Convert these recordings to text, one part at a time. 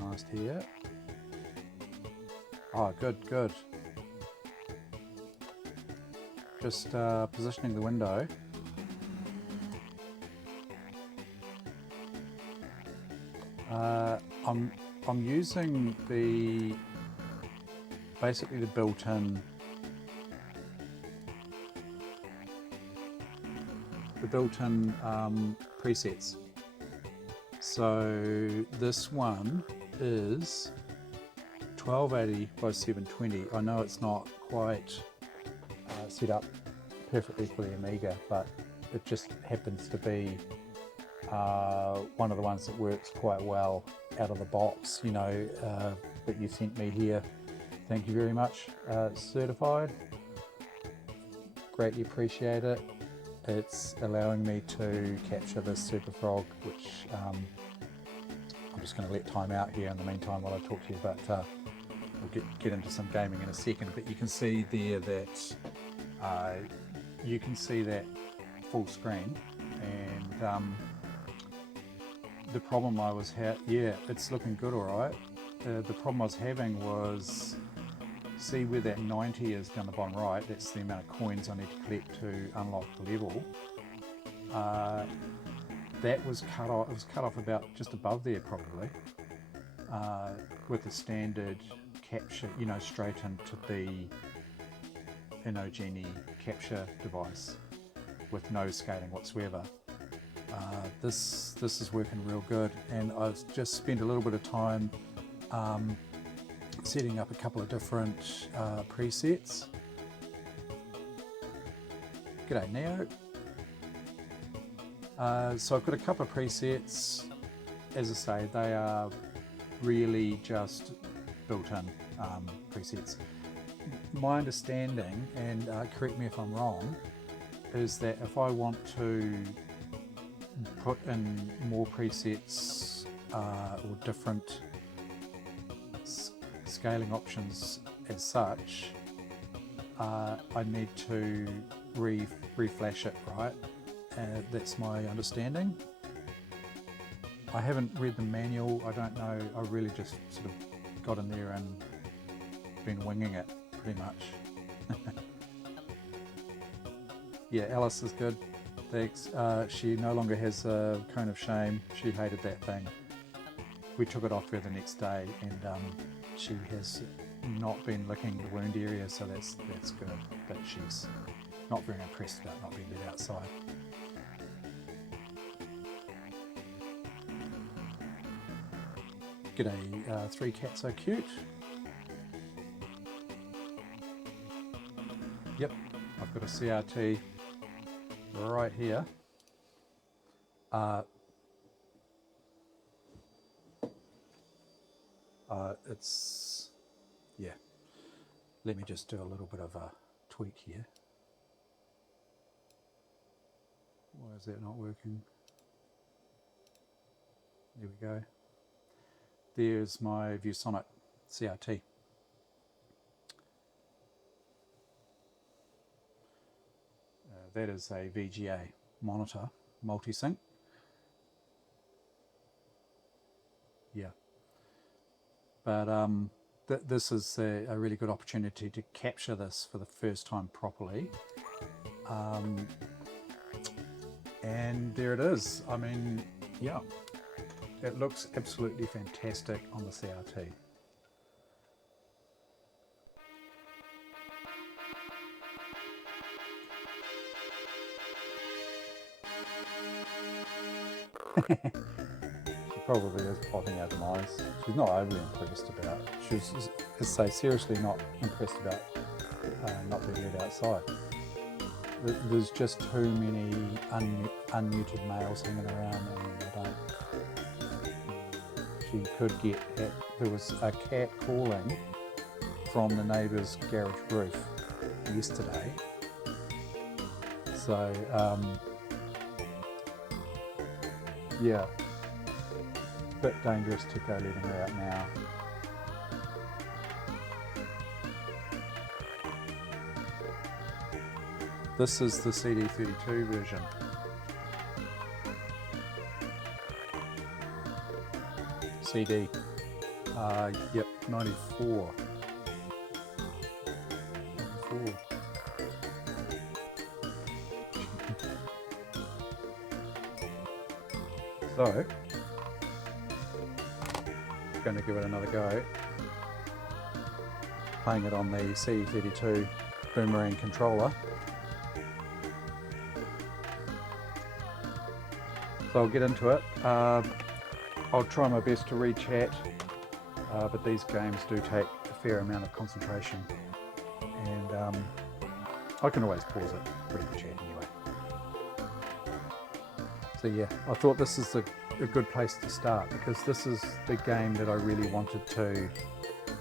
organised here. Oh, good, good. Just positioning the window. I'm using basically the built-in presets. So this one is 1280 by 720. I know it's not quite set up perfectly for the Amiga, but it just happens to be one of the ones that works quite well out of the box, you know, that you sent me here. Thank you very much. Certified. Greatly appreciate it. It's allowing me to capture this Superfrog, which I'm just going to let time out here in the meantime while I talk to you, but we'll get into some gaming in a second. But you can see there that you can see that full screen, and the problem I was yeah, it's looking good, all right. The problem I was having was, see where that 90 is down the bottom right, that's the amount of coins I need to collect to unlock the level. That was cut off, it was cut off about just above there probably, with the standard capture, you know, straight into the InnoGenie capture device with no scaling whatsoever. This is working real good, and I've just spent a little bit of time setting up a couple of different presets. G'day Neo. So I've got a couple of presets. As I say, they are really just built-in presets. My understanding, and correct me if I'm wrong, is that if I want to put in more presets or different scaling options as such, I need to reflash it, right? That's my understanding. I haven't read the manual, I don't know, I really just sort of got in there and been winging it pretty much. Yeah, Alice is good, thanks. She no longer has a cone of shame, she hated that thing. We took it off her the next day, and she has not been licking the wound area, so that's good, but she's not very impressed about not being let outside. G'day, 3 cats are cute. Yep, I've got a CRT right here. It's, yeah, let me just do a little bit of a tweak here. Why is that not working? There we go. There's my ViewSonic CRT. That is a VGA monitor, multi-sync. Yeah. But this is a really good opportunity to capture this for the first time properly. And there it is. I mean, yeah, it looks absolutely fantastic on the CRT. She probably is plotting our demise. She's not overly impressed about it. She's, to say, seriously not impressed about not being let outside. There's just too many unmuted males hanging around, and I don't. She could get at, there was a cat calling from the neighbour's garage roof yesterday. So yeah, bit dangerous to go letting her out now. This is the CD32 version. CD. Yep, 94. 94. So, going to give it another go. Playing it on the C32 Boomerang controller. So I'll get into it. I'll try my best to read chat, but these games do take a fair amount of concentration, and I can always pause it, read the chat anyway. So yeah, I thought this is a good place to start, because this is the game that I really wanted to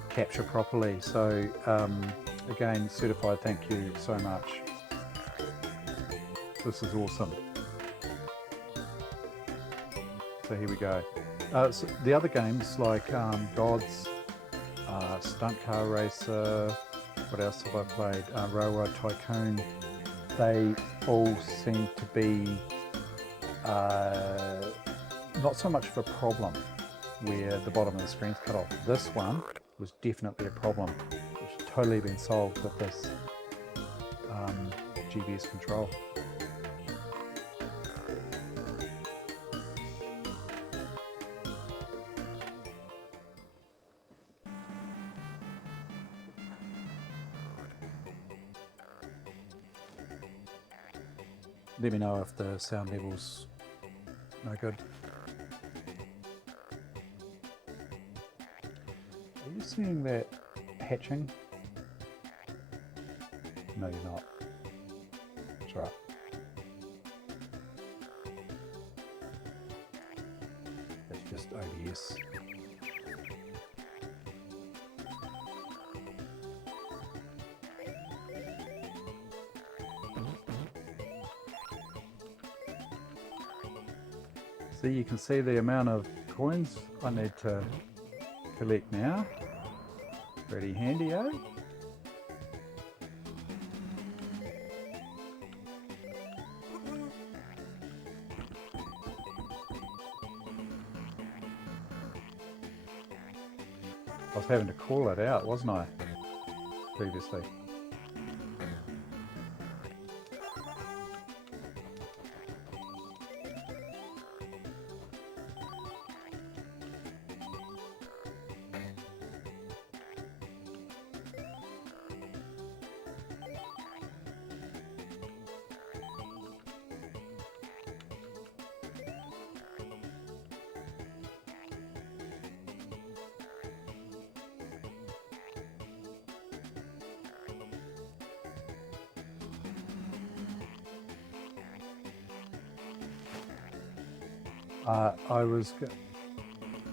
capture properly. So again, certified thank you so much. This is awesome. So here we go. So the other games like Gods, Stunt Car Racer, what else have I played? Railroad Tycoon. They all seem to be not so much of a problem where the bottom of the screen's cut off. This one was definitely a problem, which has totally been solved with this GBS control. Let me know if the sound level's no good. Are you seeing that hatching? No, you're not. That's right. That's just OBS. So you can see the amount of coins I need to collect now. Pretty handy, eh? I was having to call it out, wasn't I, previously?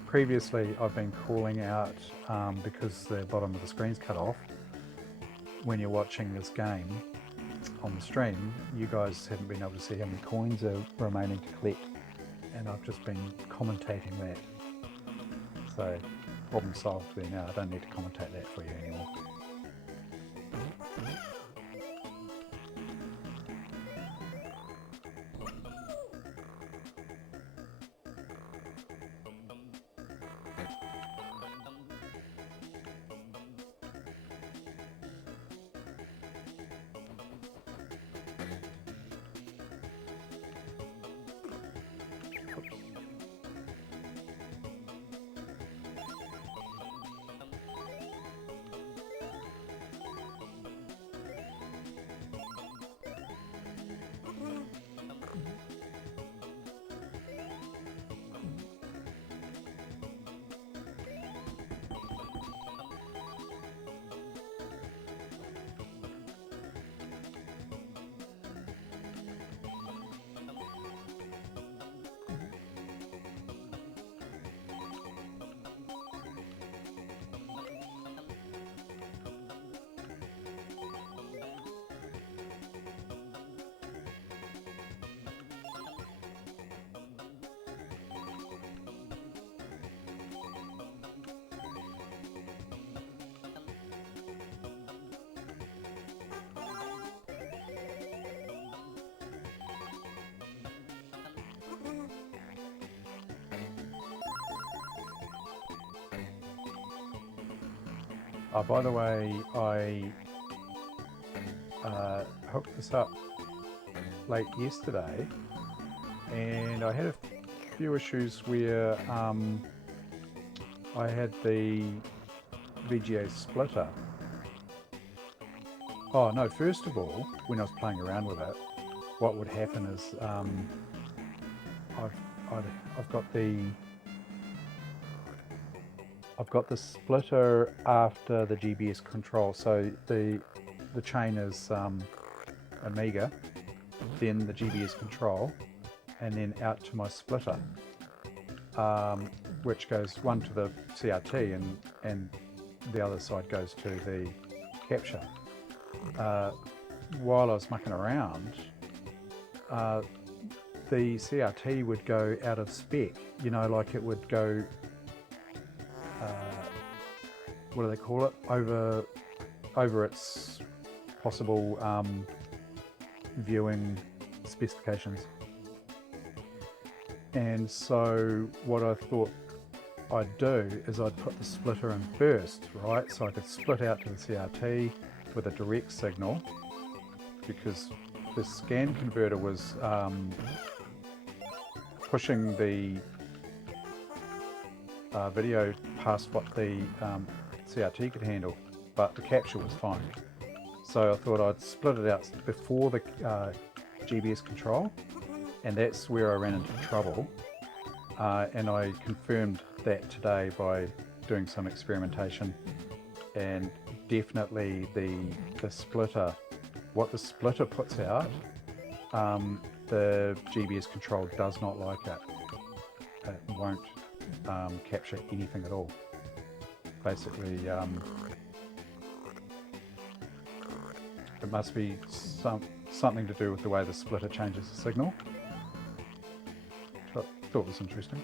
Previously I've been calling out because the bottom of the screen's cut off. When you're watching this game on the stream, you guys haven't been able to see how many coins are remaining to collect, and I've just been commentating that. So problem solved there now. I don't need to commentate that for you anymore. By the way, I hooked this up late yesterday, and I had a few issues where I had the VGA splitter. Oh no, first of all, when I was playing around with it, what would happen is I've got the splitter after the GBS control, so the chain is Amiga, then the GBS control, and then out to my splitter, which goes one to the CRT and the other side goes to the capture. While I was mucking around, the CRT would go out of spec, you know, like it would go, what do they call it, over its possible viewing specifications. And so what I thought I'd do is I'd put the splitter in first, right? So I could split out to the CRT with a direct signal, because the scan converter was pushing the video past what the CRT could handle, but the capture was fine. So I thought I'd split it out before the GBS control, and that's where I ran into trouble. And I confirmed that today by doing some experimentation, and definitely the splitter, what the splitter puts out, the GBS control does not like it. It won't capture anything at all. Basically, it must be something to do with the way the splitter changes the signal. I thought was interesting.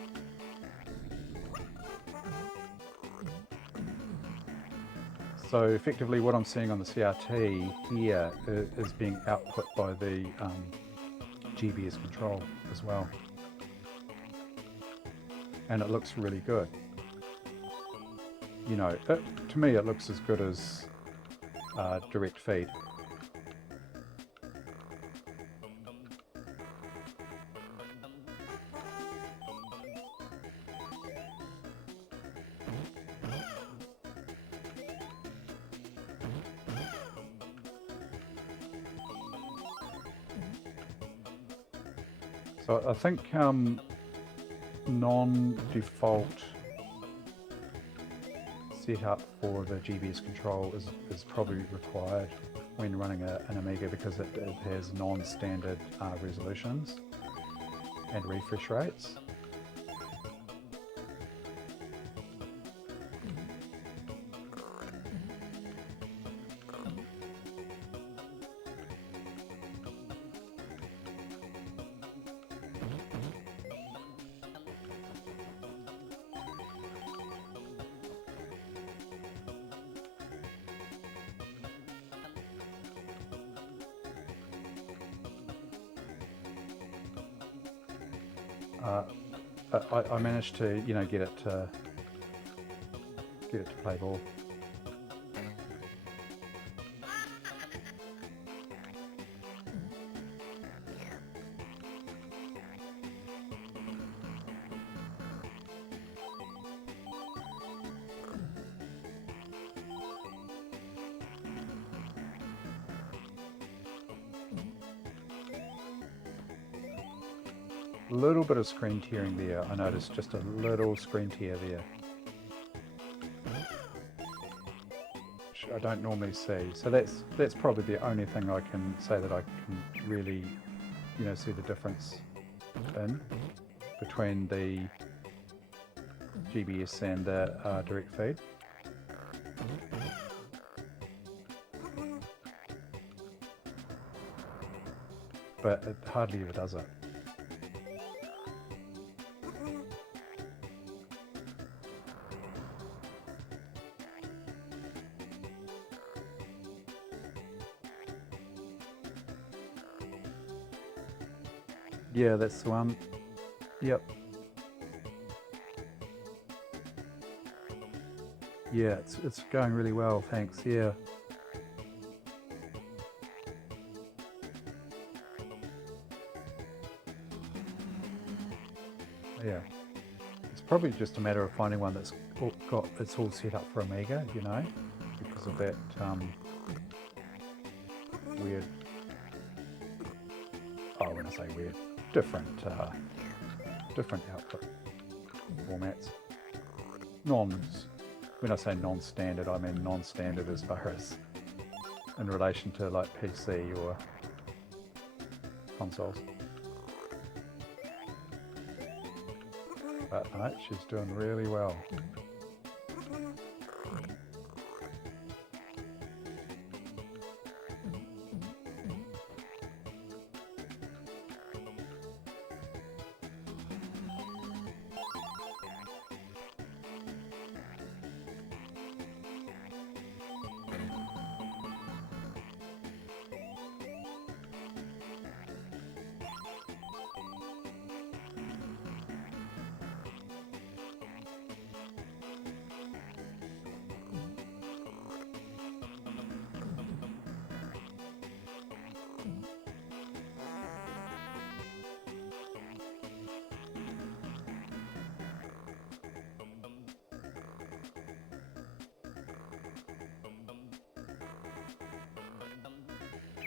So effectively what I'm seeing on the CRT here is being output by the GBS control as well. And it looks really good. You know, to me it looks as good as direct feed. So I think non-default setup for the GBS control is probably required when running an Amiga, because it has non-standard resolutions and refresh rates. I managed to, you know, get it to play ball. A little bit of screen tearing there. I noticed just a little screen tear there, which I don't normally see. So that's probably the only thing I can say that I can really, you know, see the difference in between the GBS and the direct feed. But it hardly ever does it. Yeah, that's the one. Yep. Yeah, it's going really well, thanks. Yeah. Yeah. It's probably just a matter of finding one that's it's all set up for Amiga, you know, because of that weird. Oh, when I say weird, different output formats. When I say non-standard, I mean non-standard as far as in relation to like PC or consoles. But no, she's doing really well.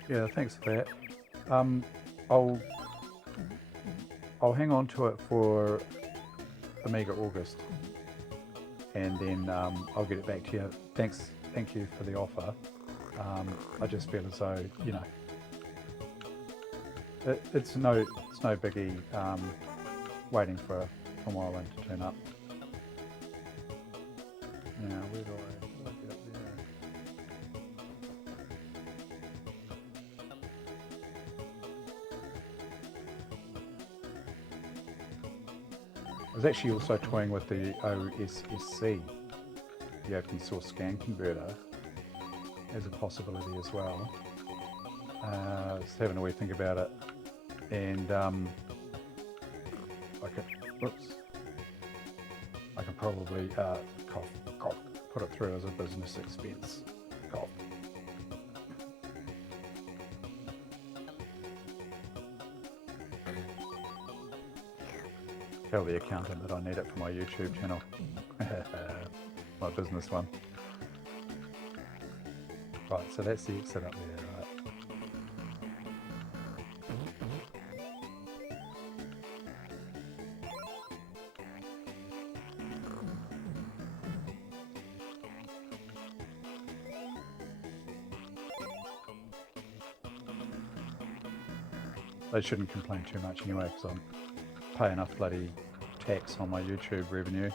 Yeah, thanks for that. I'll hang on to it for AMIGAugust, and then I'll get it back to you. Thank you for the offer. I just feel as though, you know, it's no biggie waiting for Tomorrowland to turn up. Now, where do I get up there? I was actually also toying with the OSSC, the open source scan converter, as a possibility as well. Just having a wee think about it, and I can probably cough, put it through as a business expense. Cough. Tell the accountant that I need it for my YouTube channel, my business one. Right, so that's the exit up there, right? They shouldn't complain too much anyway, because I pay enough bloody tax on my YouTube revenue.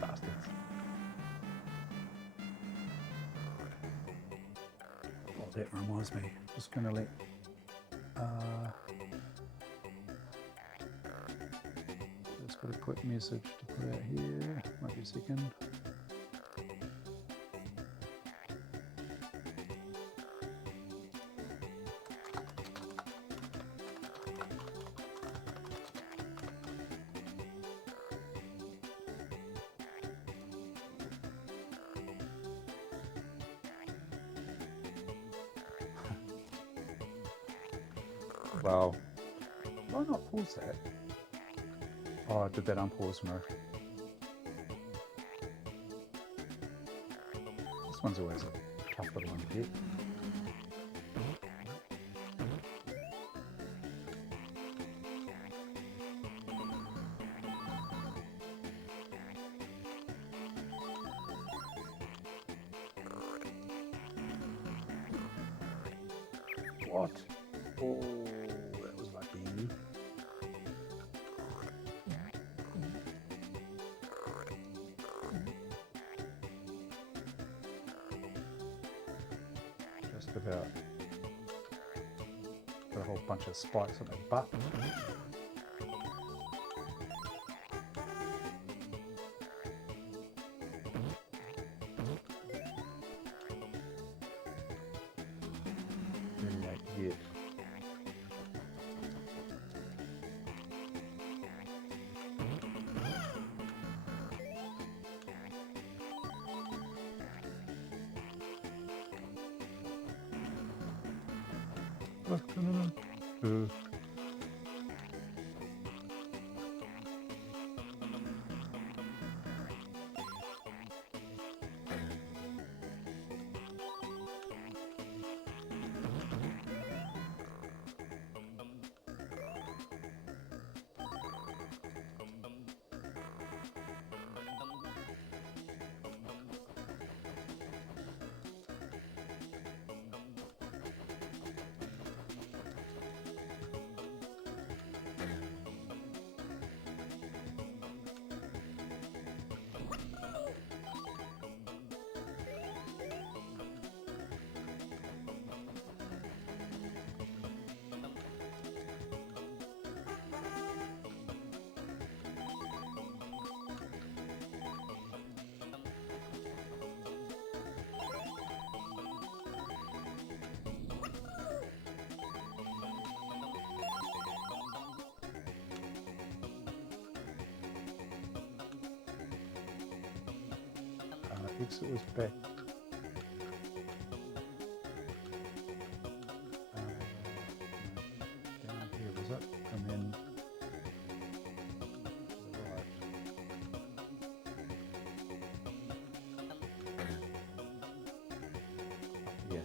Bastards. Oh, that reminds me. Just going to let... just got a quick message to put out here. Might be a second. Well, why not pause that? Oh, I did that unpause mode. This one's always a tough little one to get. What? Oh, that was lucky. Just about got a whole bunch of spikes on my butt. Really late yet. Exit was back down here, was it? And then right. Yeah.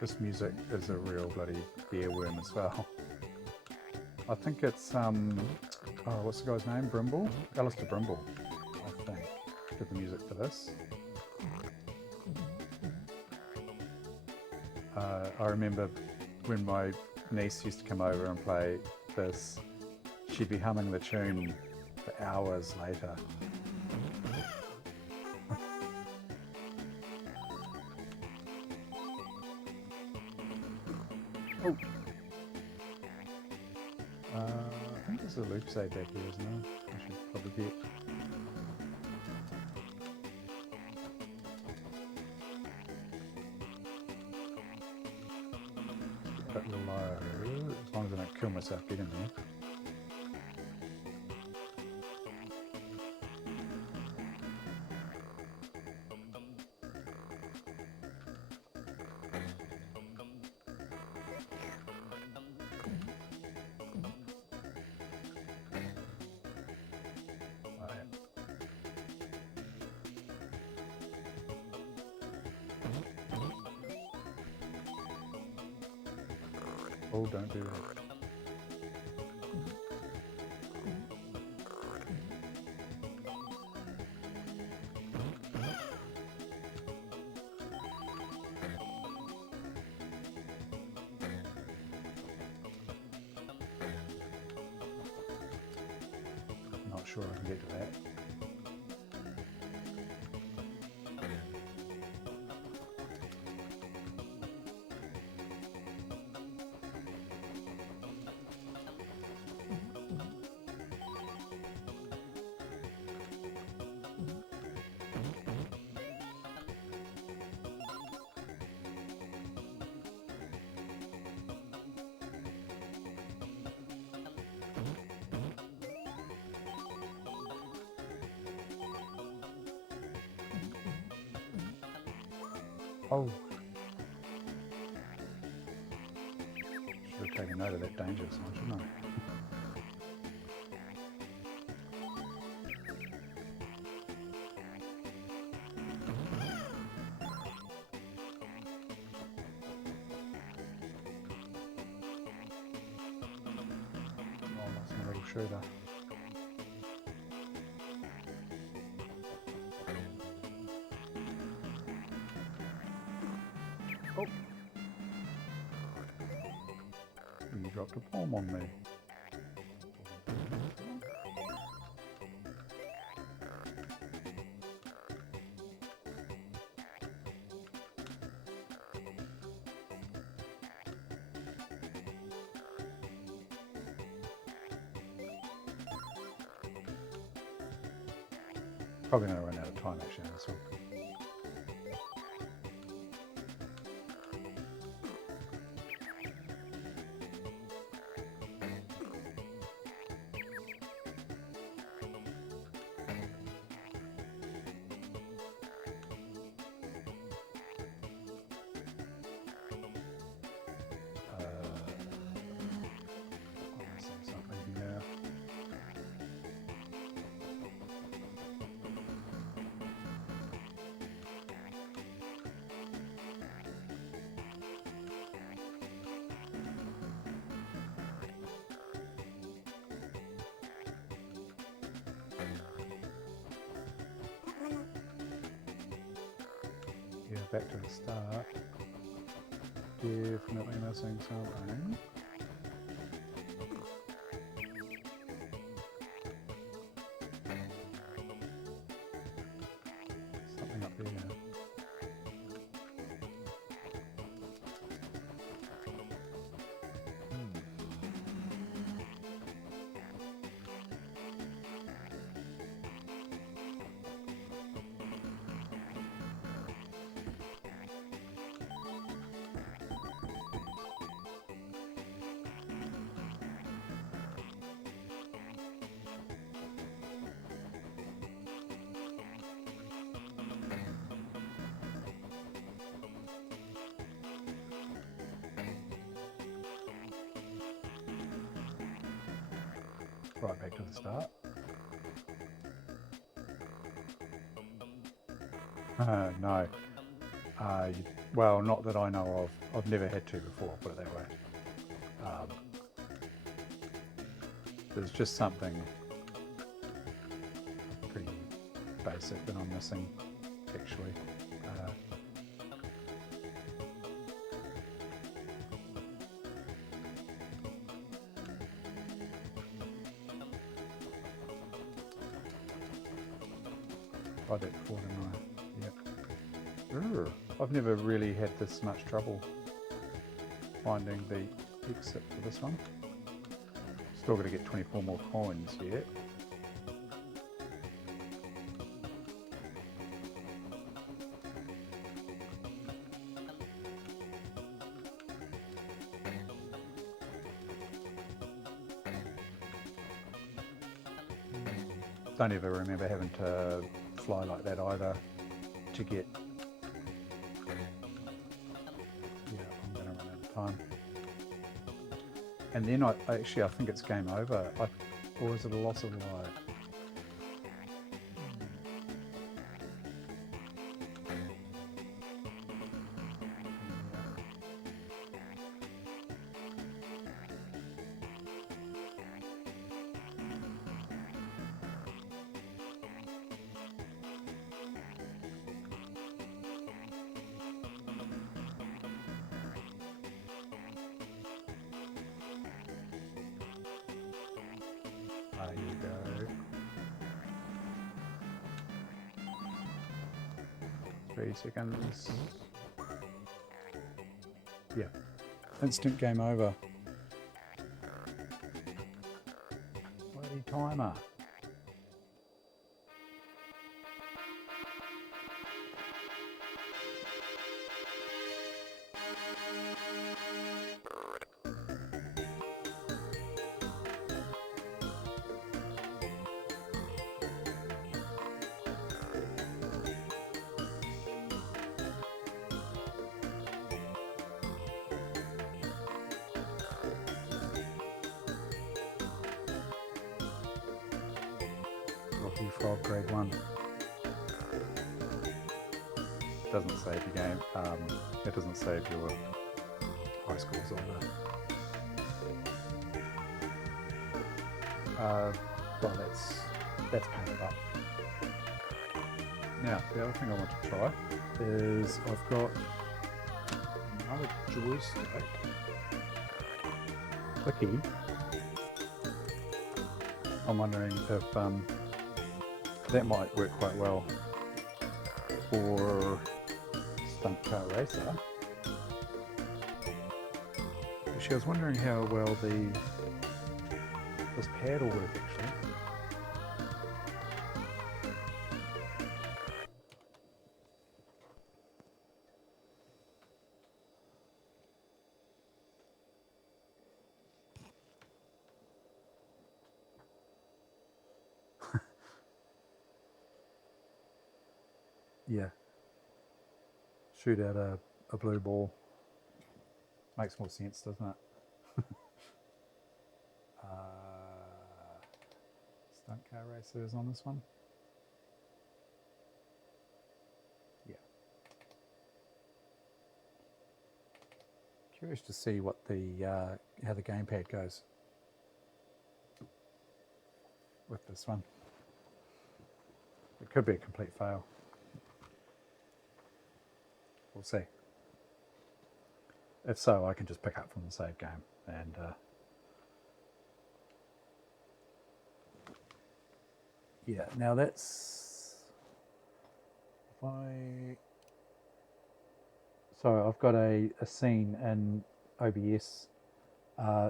This music is a real bloody bear worm as well. I think it's oh, what's the guy's name? Brimble? Alistair Brimble, I think, did the music for this. I remember when my niece used to come over and play this, she'd be humming the tune for hours later. Oh. I think there's a loop save back here, isn't there? I should probably get. A bit low, as long as I don't kill myself getting there. Oh, don't do that. Not sure I can get to that. Oh. Should have taken note of that danger sign, shouldn't I? Oh, that's my little shooter. Oh! You dropped a bomb on me. Probably going to run out of time actually, so. Something here. Yeah, back to the start. Definitely missing something. Something up there. Right back to the start. No. Well, not that I know of. I've never had to before, put it that way. There's just something pretty basic that I'm missing, actually. Tried that before, didn't I? Yep. I've never really had this much trouble finding the exit for this one. Still got to get 24 more coins yet. Don't ever remember having to fly like that either to get. Yeah, I'm going to run out of time. And then I think it's game over. Or is it a loss of life? Here we go. 3 seconds. Yeah. Instant game over. Bloody timer. Superfrog grade 1. Doesn't save your game. It doesn't save your high scores either. Well, that's painted up. Now, the other thing I want to try is I've got another joystick, clicky. I'm wondering if that might work quite well for Stunt Car Racer. Actually, I was wondering how well this pad will work actually. Yeah. Shoot out a blue ball. Makes more sense, doesn't it? Stunt Car Racer is on this one. Yeah. Curious to see what how the gamepad goes with this one. It could be a complete fail. We'll see. If so, I can just pick up from the save game and yeah. Now that's so I've got a scene in OBS.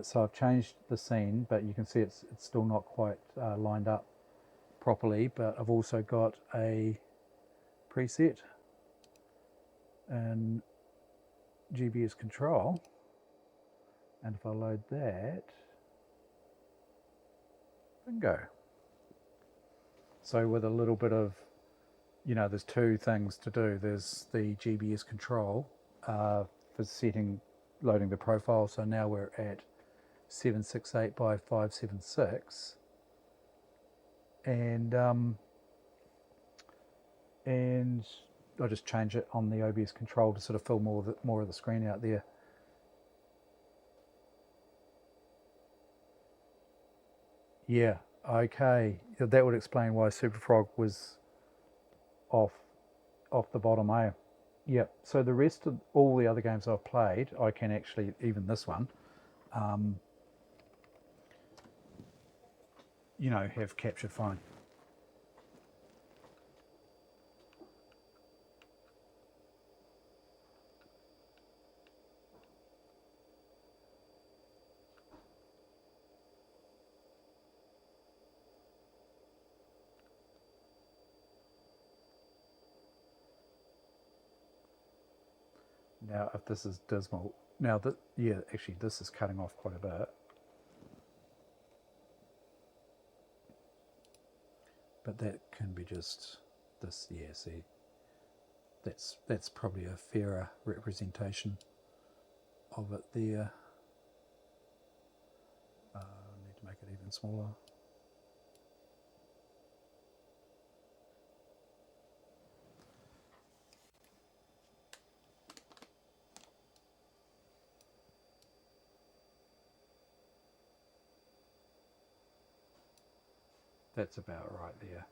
So I've changed the scene, but you can see it's still not quite lined up properly. But I've also got a preset and GBS control, and if I load that, bingo. So with a little bit of, there's two things to do. There's the GBS control for loading the profile. So now we're at 768 by 576, and I just change it on the OBS control to sort of fill more of the screen out there. Yeah, okay. That would explain why Superfrog was off the bottom A. Yeah, so the rest of all the other games I've played, I can actually, even this one, have captured fine. Now, if this is dismal, actually this is cutting off quite a bit. But that can be just this, yeah, see, that's probably a fairer representation of it there. I need to make it even smaller. That's about right there.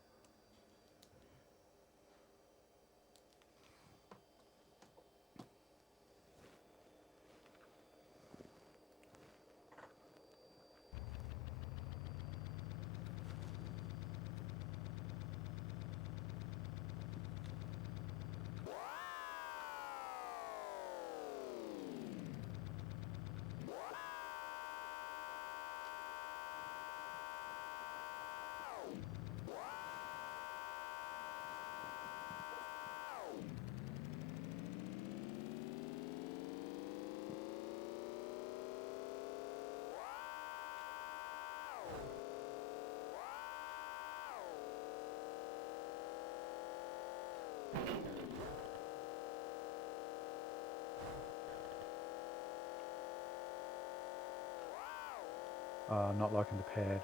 Not liking the pad.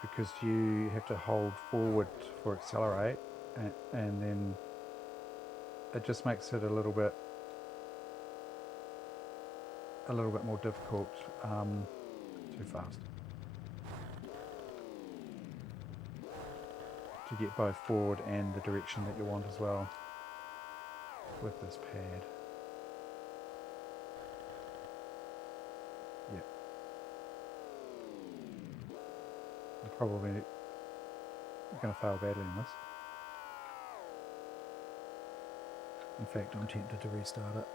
because you have to hold forward for accelerate, and then it just makes it a little bit more difficult. Too fast to get both forward and the direction that you want as well with this pad. Yep. I'm probably going to fail badly in this. In fact, I'm tempted to restart it.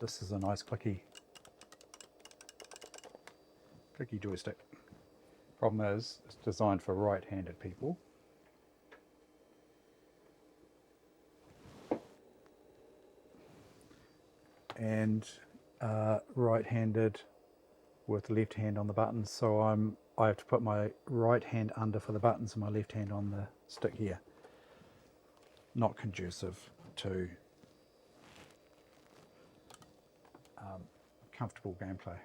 This is a nice clicky joystick. Problem is, it's designed for right-handed people. And right-handed with left hand on the buttons, so I have to put my right hand under for the buttons and my left hand on the stick here. Not conducive to comfortable gameplay.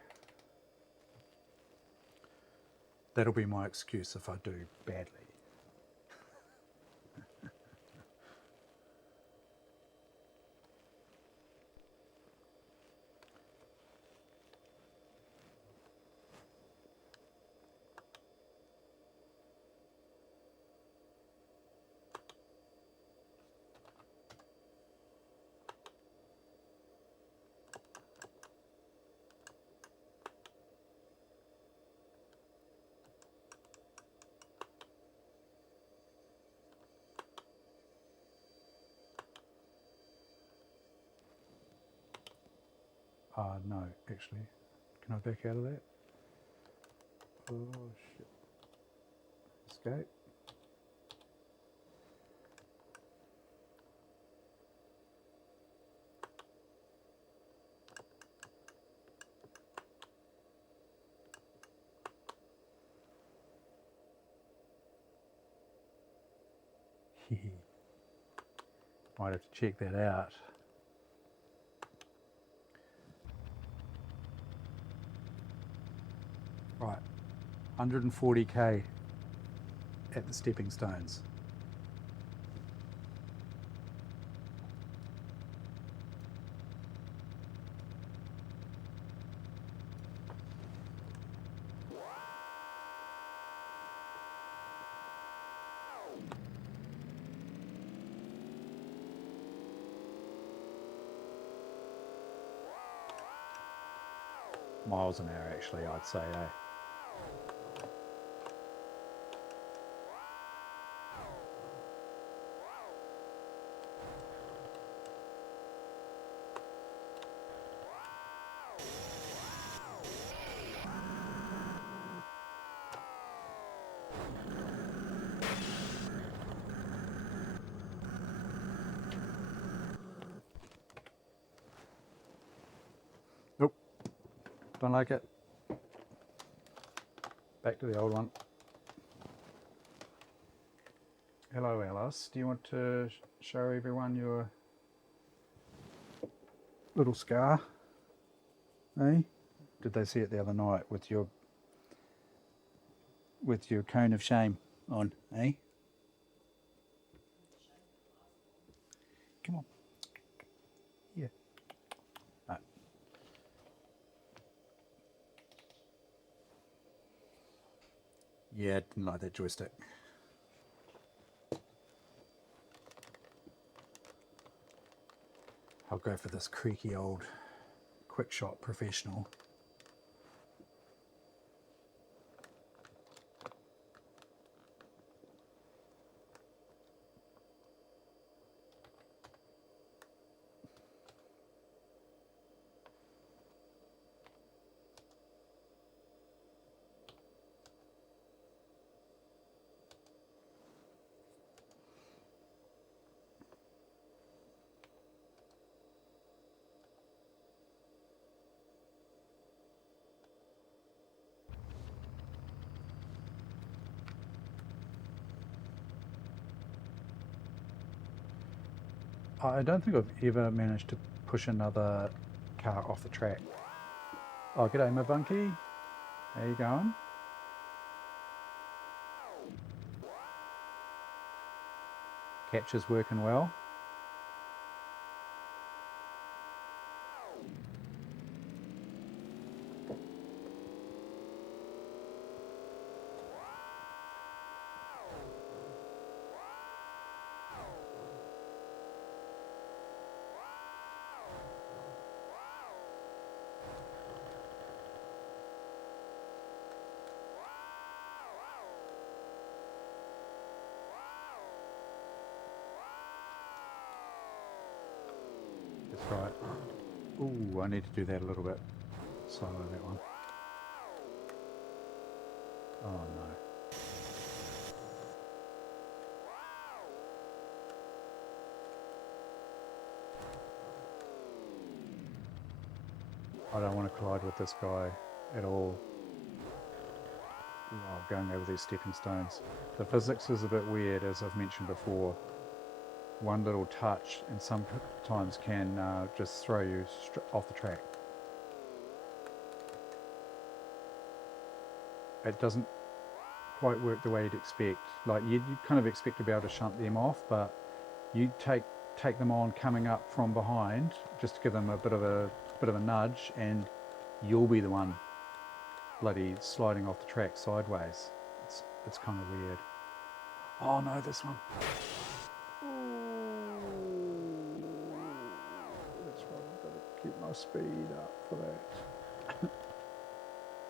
That'll be my excuse if I do badly. No, actually. Can I back out of that? Oh, shit. Escape. Might have to check that out. Right, 140k at the stepping stones. Miles an hour, actually, I'd say, eh? Nope, don't like it. Back to the old one. Hello Alice, do you want to show everyone your little scar? Eh? Did they see it the other night with your cone of shame on, eh? Come on. Yeah. No. Yeah, didn't like that joystick. I'll go for this creaky old quick shot professional. I don't think I've ever managed to push another car off the track. Oh, g'day, my bunkie. How you going? Capture's working well. That's right. Ooh, I need to do that a little bit. Silo that one. Oh no. I don't want to collide with this guy at all while going over these stepping stones. The physics is a bit weird, as I've mentioned before. One little touch and sometimes can just throw you off the track. It doesn't quite work the way you'd expect. Like you'd kind of expect to be able to shunt them off, but you take them on coming up from behind just to give them a bit of a nudge, and you'll be the one bloody sliding off the track sideways. It's kind of weird. Oh no, this one. That's right, I've got to keep my speed up for that.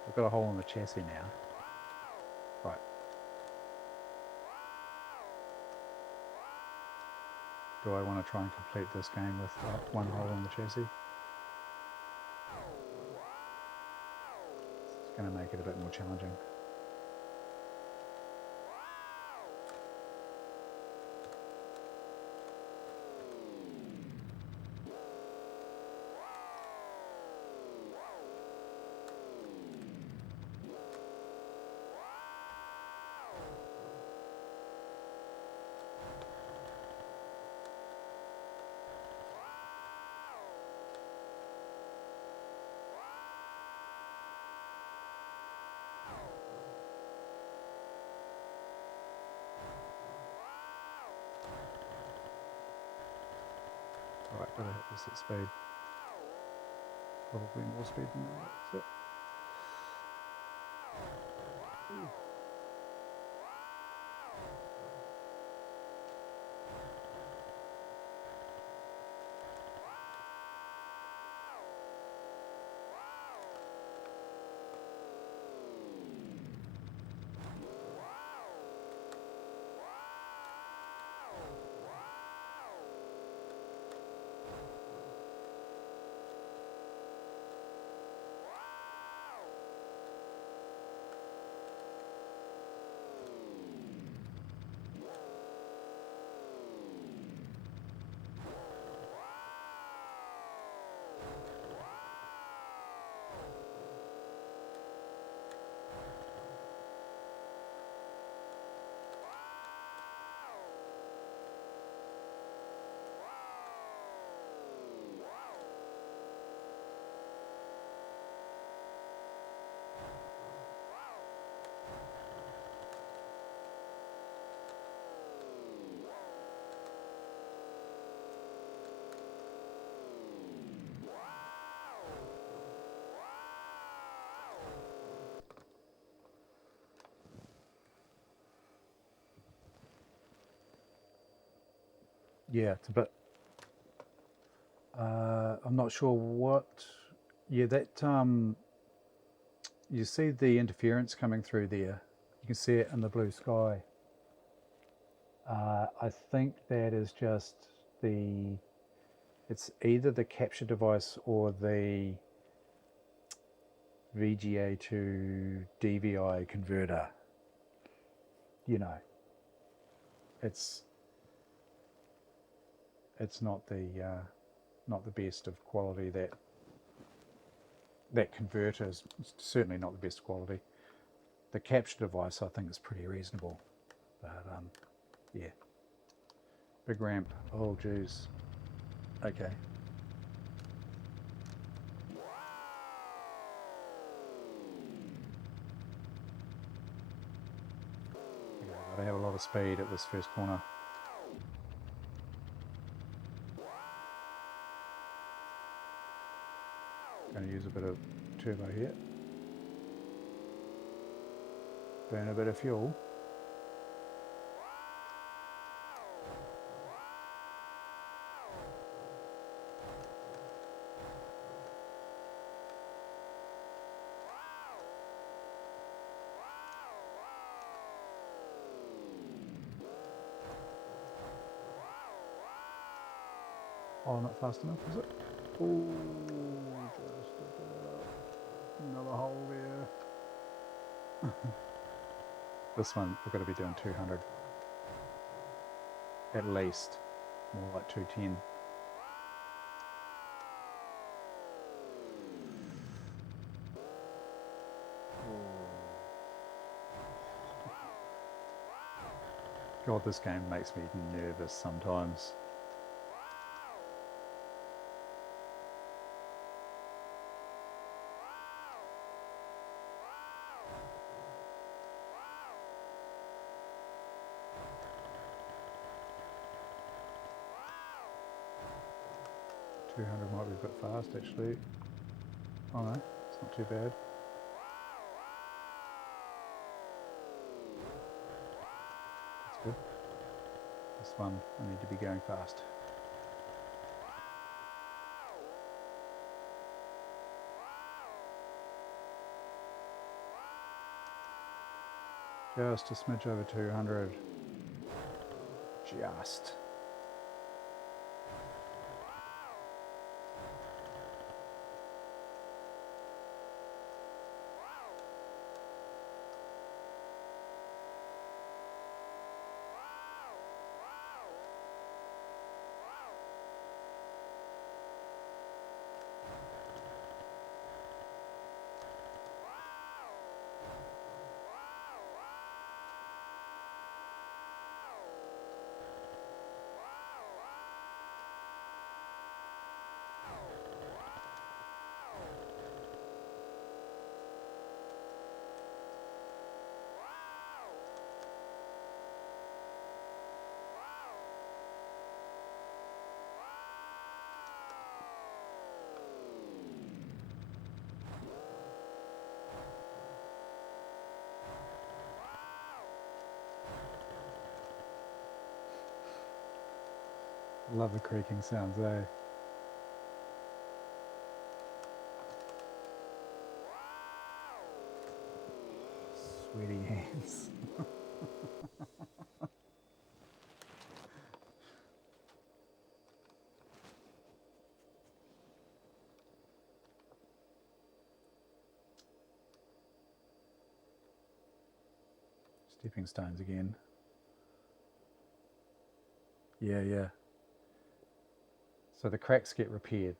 I've got a hole in the chassis now. Right. Do I want to try and complete this game with one hole in the chassis? It's going to make it a bit more challenging. Right, gotta hit this at speed. Probably more speed than that. That's it. Ooh. Yeah, it's a bit. I'm not sure what. Yeah, that you see the interference coming through there. You can see it in the blue sky. I think that is just the. It's either the capture device or the VGA to DVI converter. You know, it's not the best of quality. That converter is certainly not the best quality. The capture device I think is pretty reasonable, but yeah, big ramp. Oh geez. Okay. I don't have a lot of speed at this first corner. Going to use a bit of turbo here. Burn a bit of fuel. Oh, not fast enough, is it? Oh, just about. Another hole there. This one, we're going to be doing 200. At least. More like 210. God, this game makes me nervous sometimes. $200 might be a bit fast actually. Oh no, it's not too bad. That's good. This one, I need to be going fast. Just a smidge over 200. Just. Love the creaking sounds, eh? Sweaty hands. Stepping stones again. Yeah. So the cracks get repaired,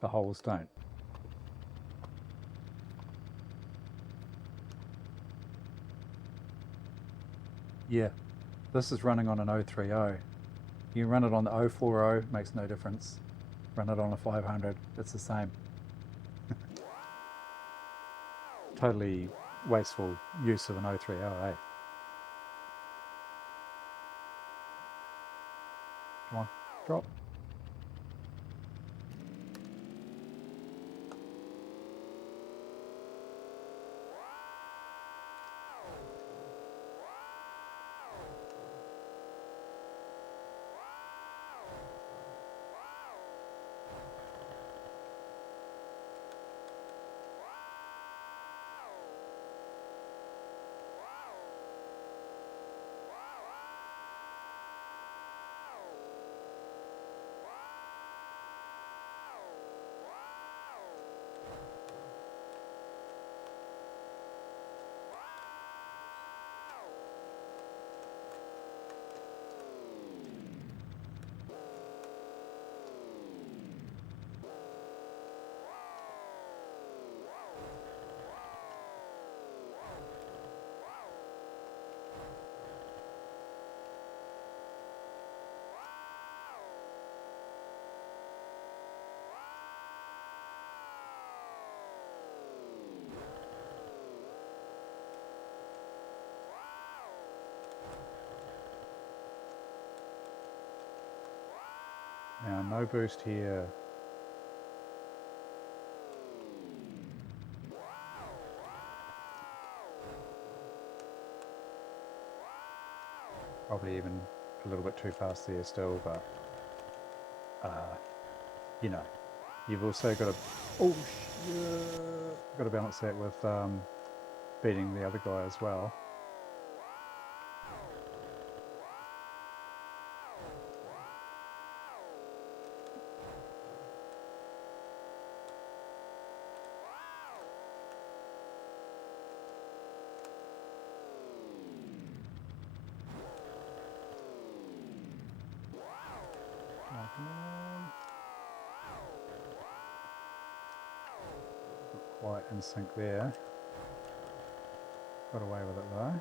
the holes don't. Yeah, this is running on an 030. You run it on the 040, makes no difference. Run it on a 500, it's the same. Totally wasteful use of an 030, eh? Come on, drop. no boost here. Probably even a little bit too fast there still, but you know, you've also got to got to balance that with beating the other guy as well. Not quite in sync there. Got away with it though.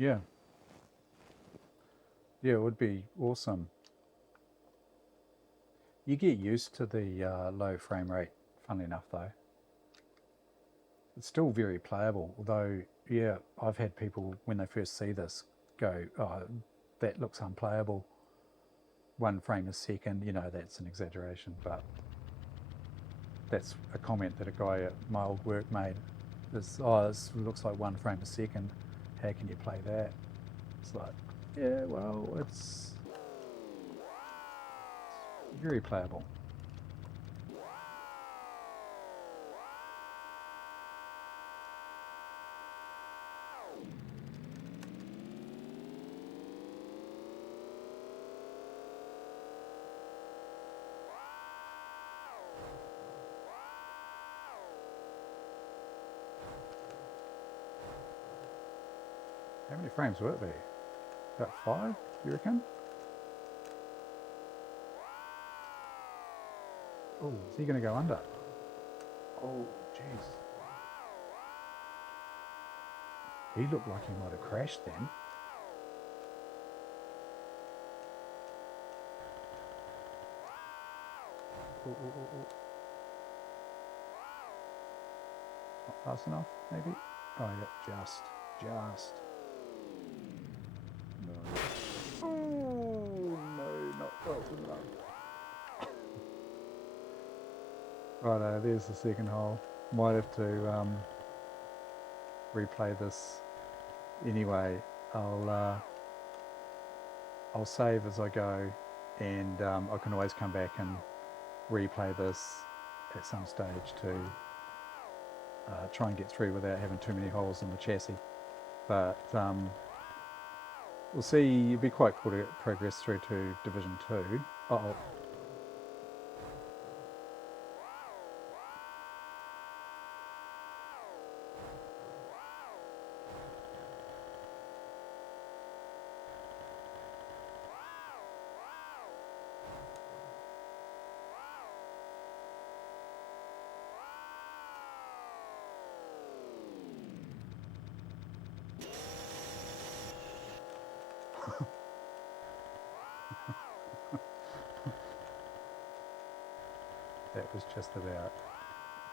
Yeah. Yeah, it would be awesome. You get used to the low frame rate, funnily enough though. It's still very playable, although, yeah, I've had people, when they first see this, go, oh, that looks unplayable. 1 frame a second, you know, that's an exaggeration, but that's a comment that a guy at my old work made. This, oh, this looks like 1 frame a second. How can you play that? It's like, yeah, well, it's very playable. How many frames will it be? About 5, you reckon? Oh, is he going to go under? Oh, jeez. He looked like he might have crashed then. Oh, oh, oh, oh. Not fast enough, maybe? Oh, yeah, just. No. Oh, no, not fast enough. Righto, there's the second hole. Might have to replay this anyway. I'll save as I go, and I can always come back and replay this at some stage to try and get through without having too many holes in the chassis. But we'll see. It'll be quite cool to progress through to Division 2. Uh-oh. That was just about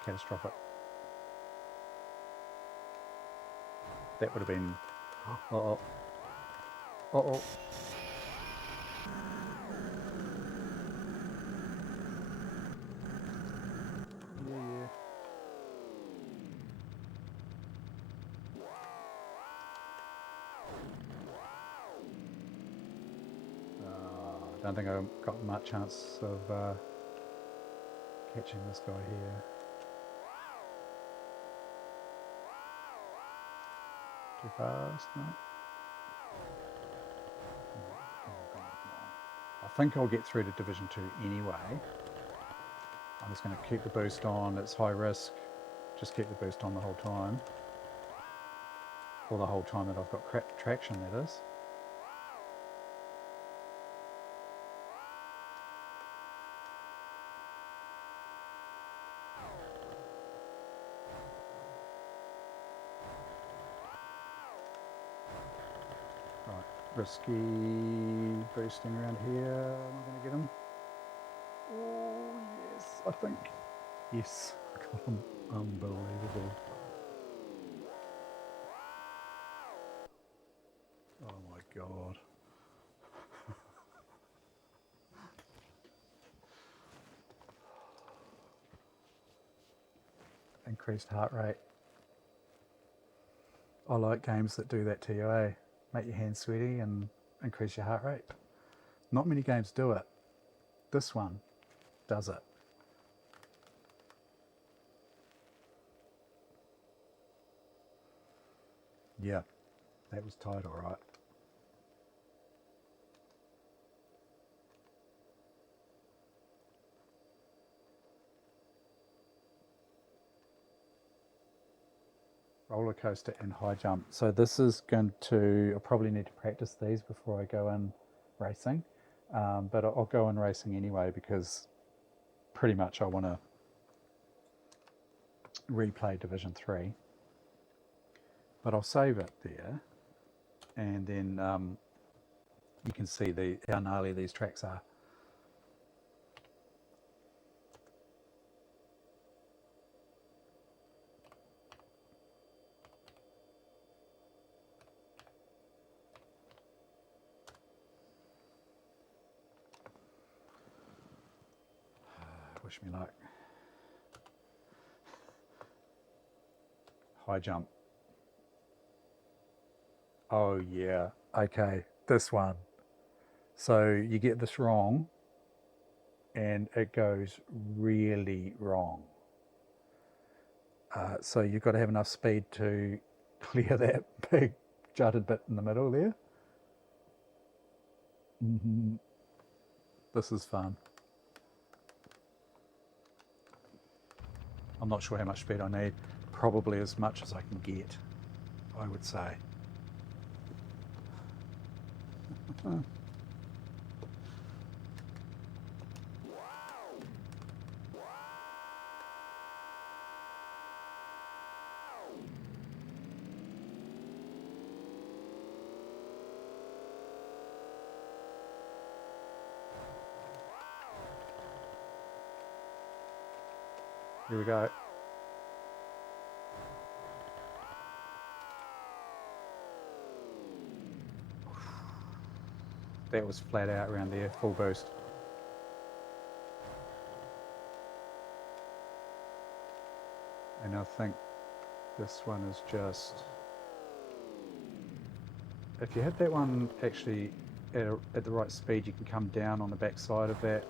catastrophic. That would have been... Uh-oh. Uh-oh. Yeah. I don't think I've got much chance of catching this guy here. Too fast, no? Come on. I think I'll get through to Division 2 anyway. I'm just going to keep the boost on. It's high risk. Just keep the boost on the whole time. Or the whole time that I've got traction, that is. Right, risky boosting around here. Am I going to get him? Oh, yes, I think. Yes, I got him. Unbelievable. Oh my God. Increased heart rate. I like games that do that to you, eh? Make your hands sweaty and increase your heart rate. Not many games do it. This one does it. Yeah, that was tight, all right. Roller coaster and high jump. So this is going to, I'll probably need to practice these before I go in racing. But I'll go in racing anyway because pretty much I want to replay Division 3. But I'll save it there, and then you can see how gnarly these tracks are. Wish me luck. High jump. Oh yeah, okay, this one. So you get this wrong and it goes really wrong. So you've got to have enough speed to clear that big jutted bit in the middle there. This is fun. I'm not sure how much speed I need. Probably as much as I can get, I would say. Here we go. That was flat out around there, full boost. And I think this one is just... If you hit that one actually at the right speed, you can come down on the back side of that.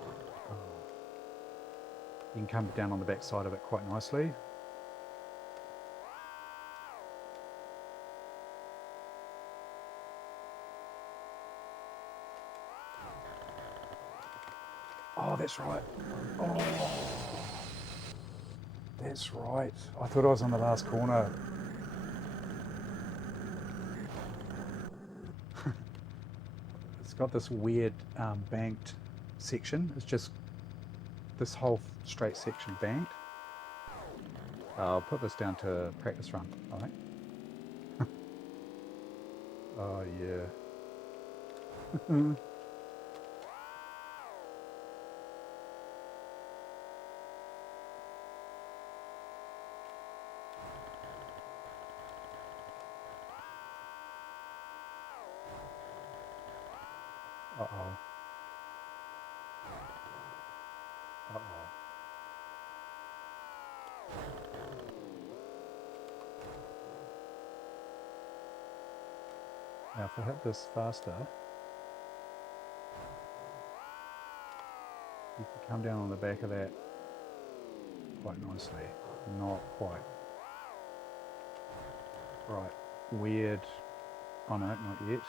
You can come down on the back side of it quite nicely. Oh, that's right. Oh, that's right. I thought I was on the last corner. It's got this weird banked section. It's just this whole straight section banked. I'll put this down to practice run, I think. Oh yeah. Uh-oh. Uh-oh. Now if I hit this faster, you can come down on the back of that quite nicely. Not quite. Right. Weird. Oh no, not yet.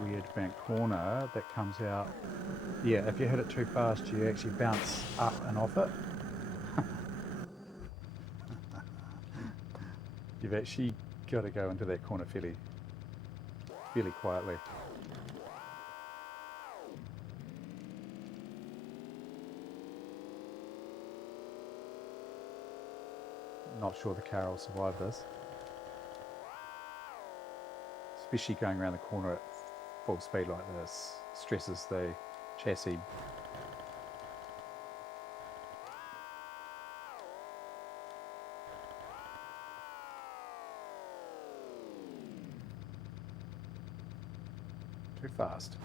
Weird bank corner that comes out. Yeah, if you hit it too fast, you actually bounce up and off it. You've actually got to go into that corner fairly quietly. Not sure the car will survive this. Especially going around the corner at full speed like this. Stresses the chassis. Too fast.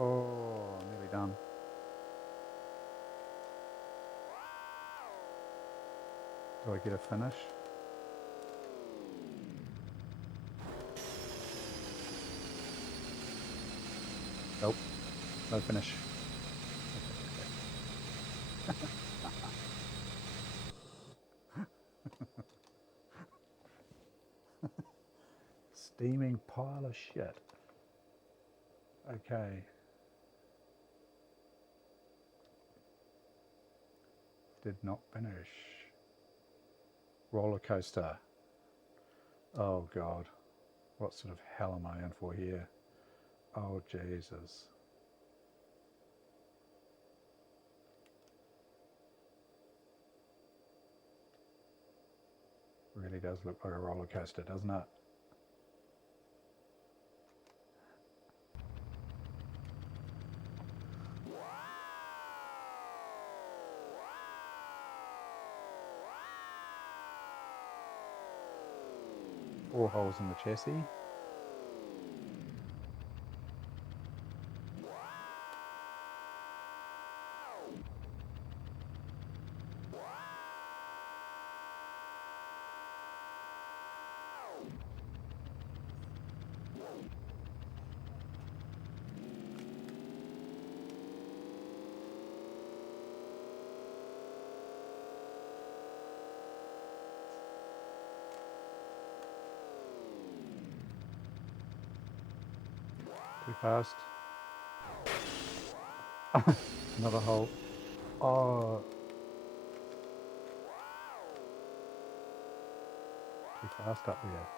Oh, nearly done. Do I get a finish? Nope, no finish. Steaming pile of shit. Okay. Did not finish. Roller coaster. Oh God. What sort of hell am I in for here? Oh Jesus. Really does look like a roller coaster, doesn't it? Four holes in the chassis. Too fast. Another hole. Oh. Too fast up there.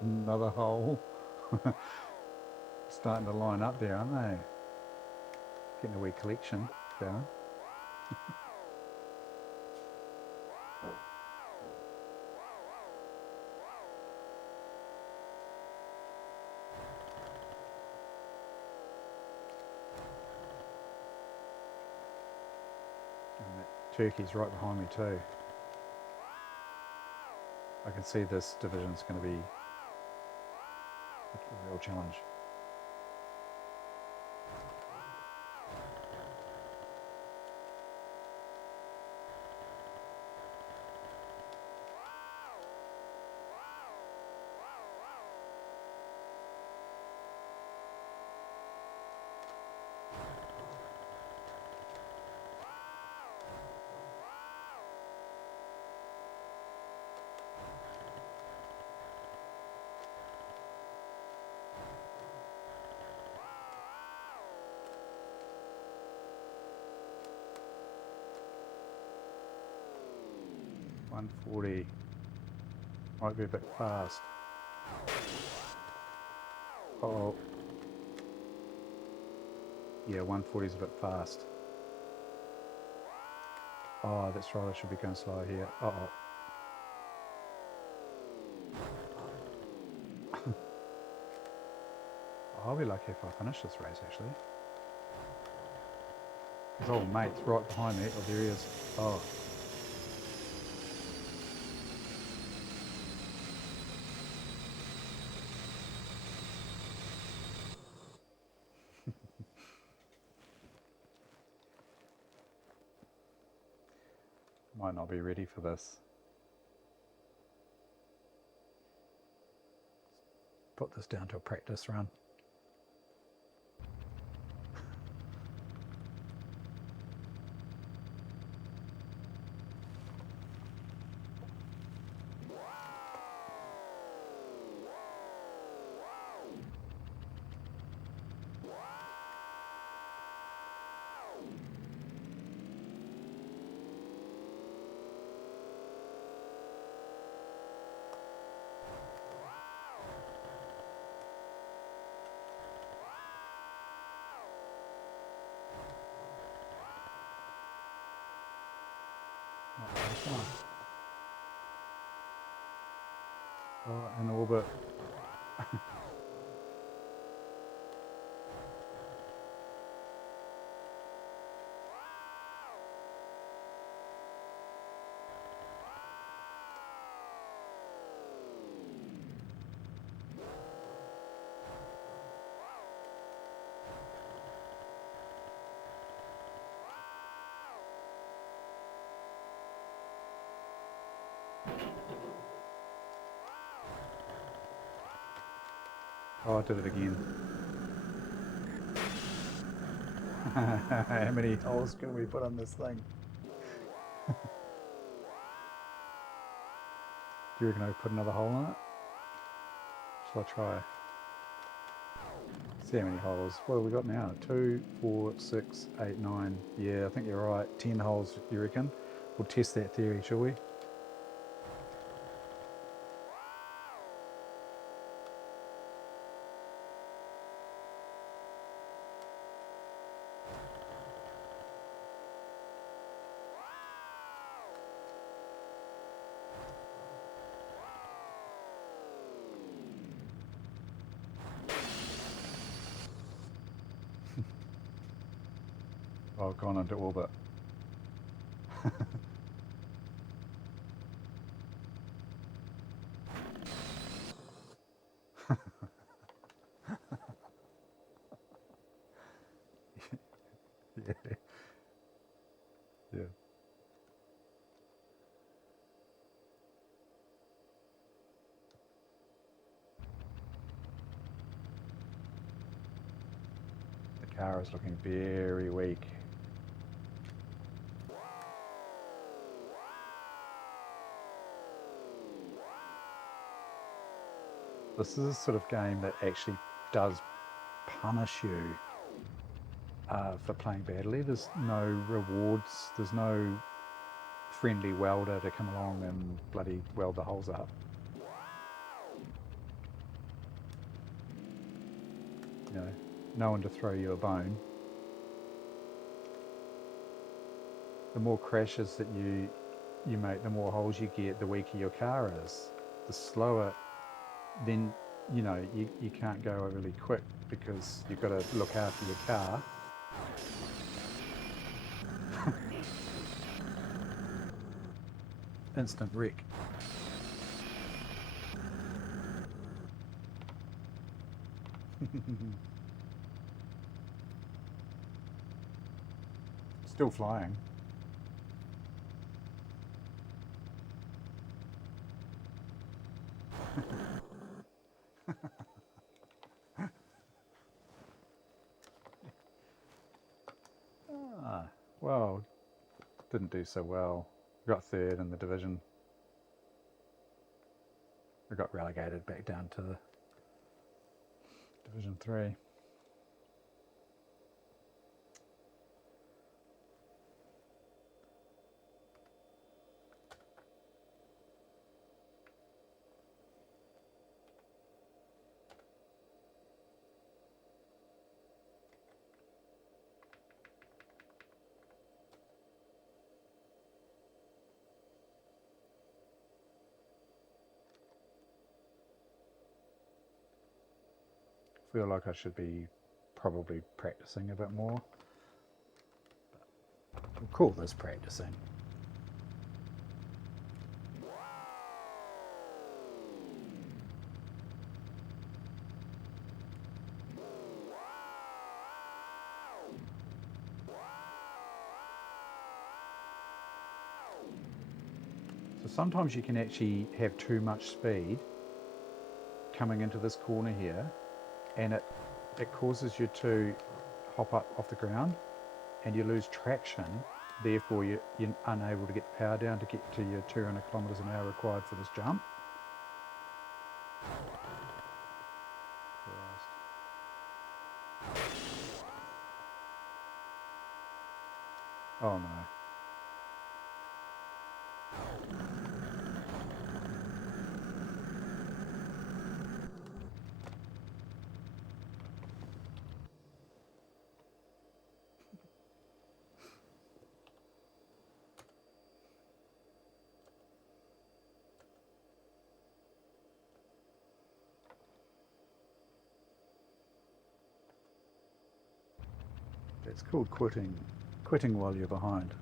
Another hole. Starting to line up there, aren't they? Getting a wee collection going. And that turkey's right behind me too. I can see this division's going to be a real challenge. $140 might be a bit fast. Uh-oh. Yeah, 140 is a bit fast. Oh, that's right, I should be going slow here. Uh-oh. I'll be lucky if I finish this race, actually. His old mate's right behind me. Oh, there he is. Oh. Might not be ready for this. Put this down to a practice run. Oh, in orbit. Oh, I did it again. How many holes can we put on this thing? Do you reckon I could put another hole in it? Shall I try? See how many holes. What have we got now? 2, 4, 6, 8, 9. Yeah, I think you're right. 10 holes, you reckon? We'll test that theory, shall we? Oh, I've gone into orbit. Yeah. Yeah. The car is looking very weak. This is a sort of game that actually does punish you for playing badly. There's no rewards, there's no friendly welder to come along and bloody weld the holes up. You know, no one to throw you a bone. the more crashes that you make, the more holes you get, the weaker your car is. The slower, then you can't go overly quick because you've got to look after your car. Instant wreck. Still flying. Well, didn't do so well. Got third in the division. I got relegated back down to the Division 3. Feel like I should be probably practicing a bit more. We'll call this practicing. So sometimes you can actually have too much speed coming into this corner here, and it causes you to hop up off the ground and you lose traction. Therefore you're unable to get the power down to get to your 200 kilometers an hour required for this jump. Oh no. It's called quitting while you're behind.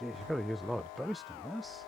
Geez, you've got to use a lot of boost in this.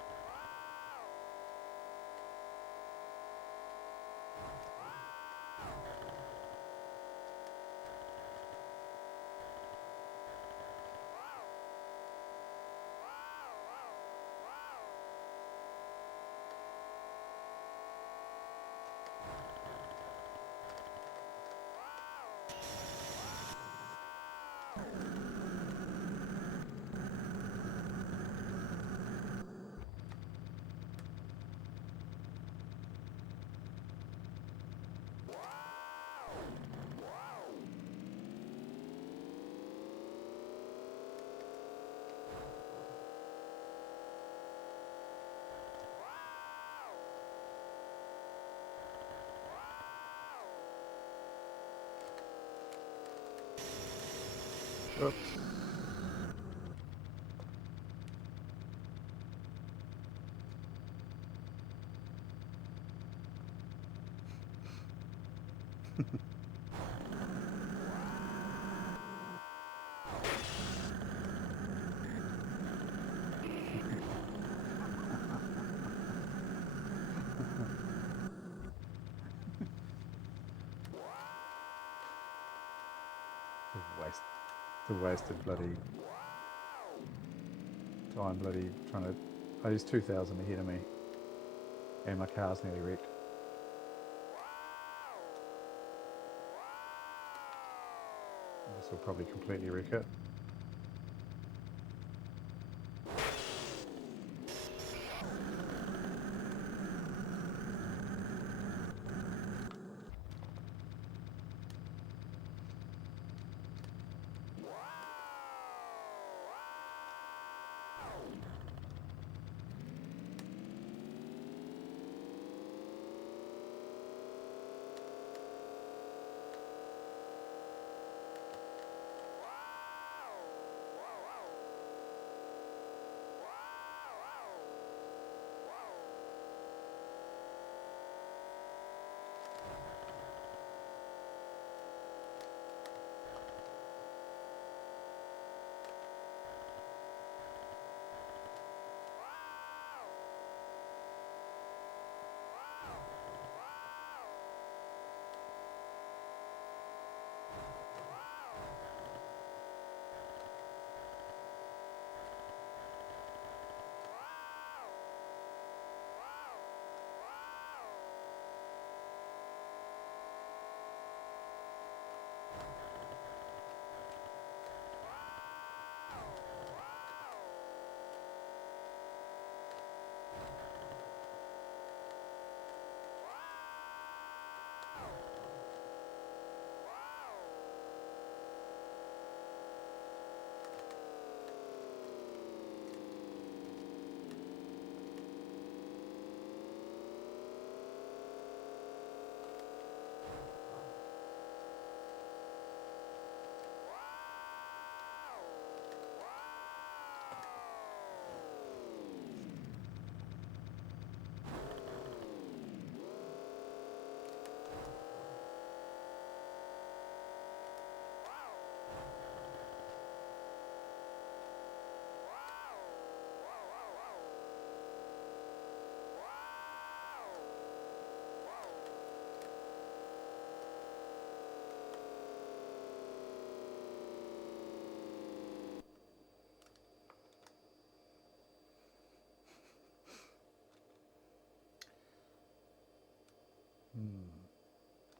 Oops. It's a wasted bloody time, bloody trying to. Oh, he's 2,000 ahead of me, and my car's nearly wrecked. This will probably completely wreck it.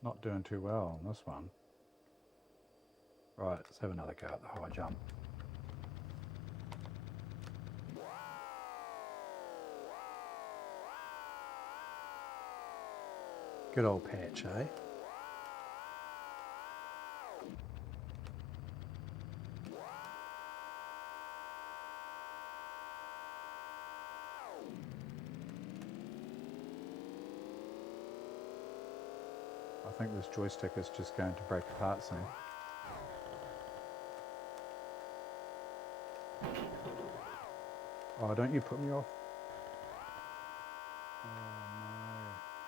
Not doing too well on this one. Right, let's have another go at the high jump. Good old patch, eh? I think this joystick is just going to break apart soon. Oh, don't you put me off. Oh no.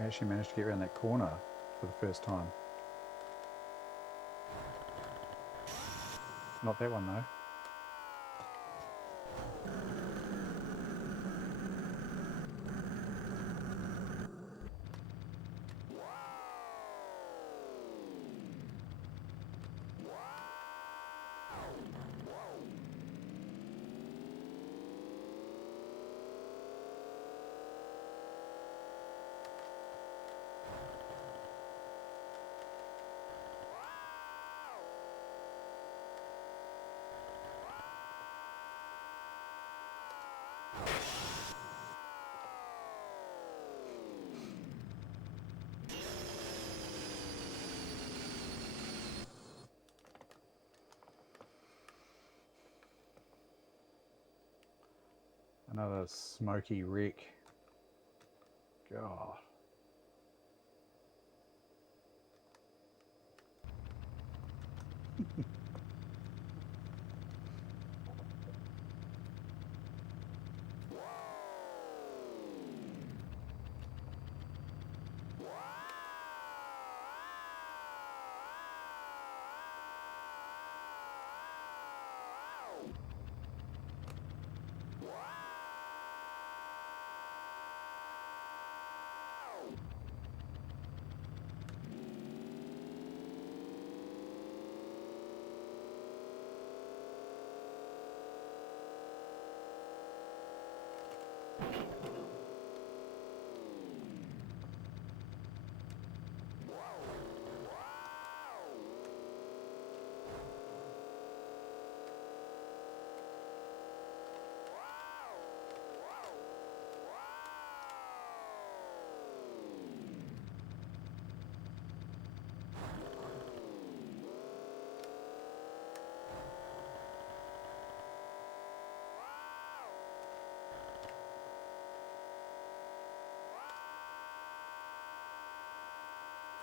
I actually managed to get around that corner for the first time. Not that one though. Another smoky wreck. God.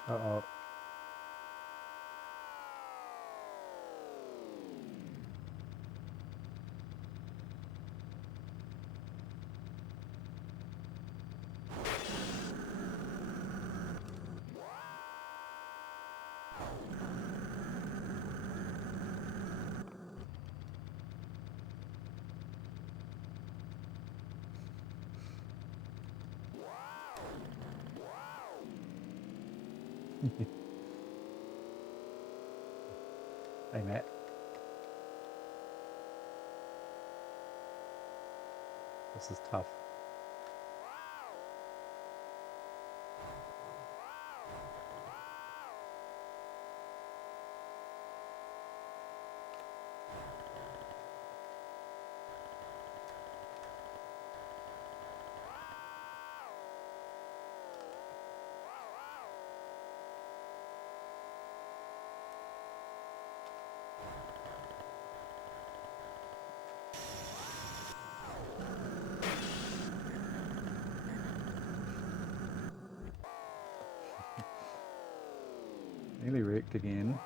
Uh-oh. Hey, Matt. This is tough. Nearly wrecked again.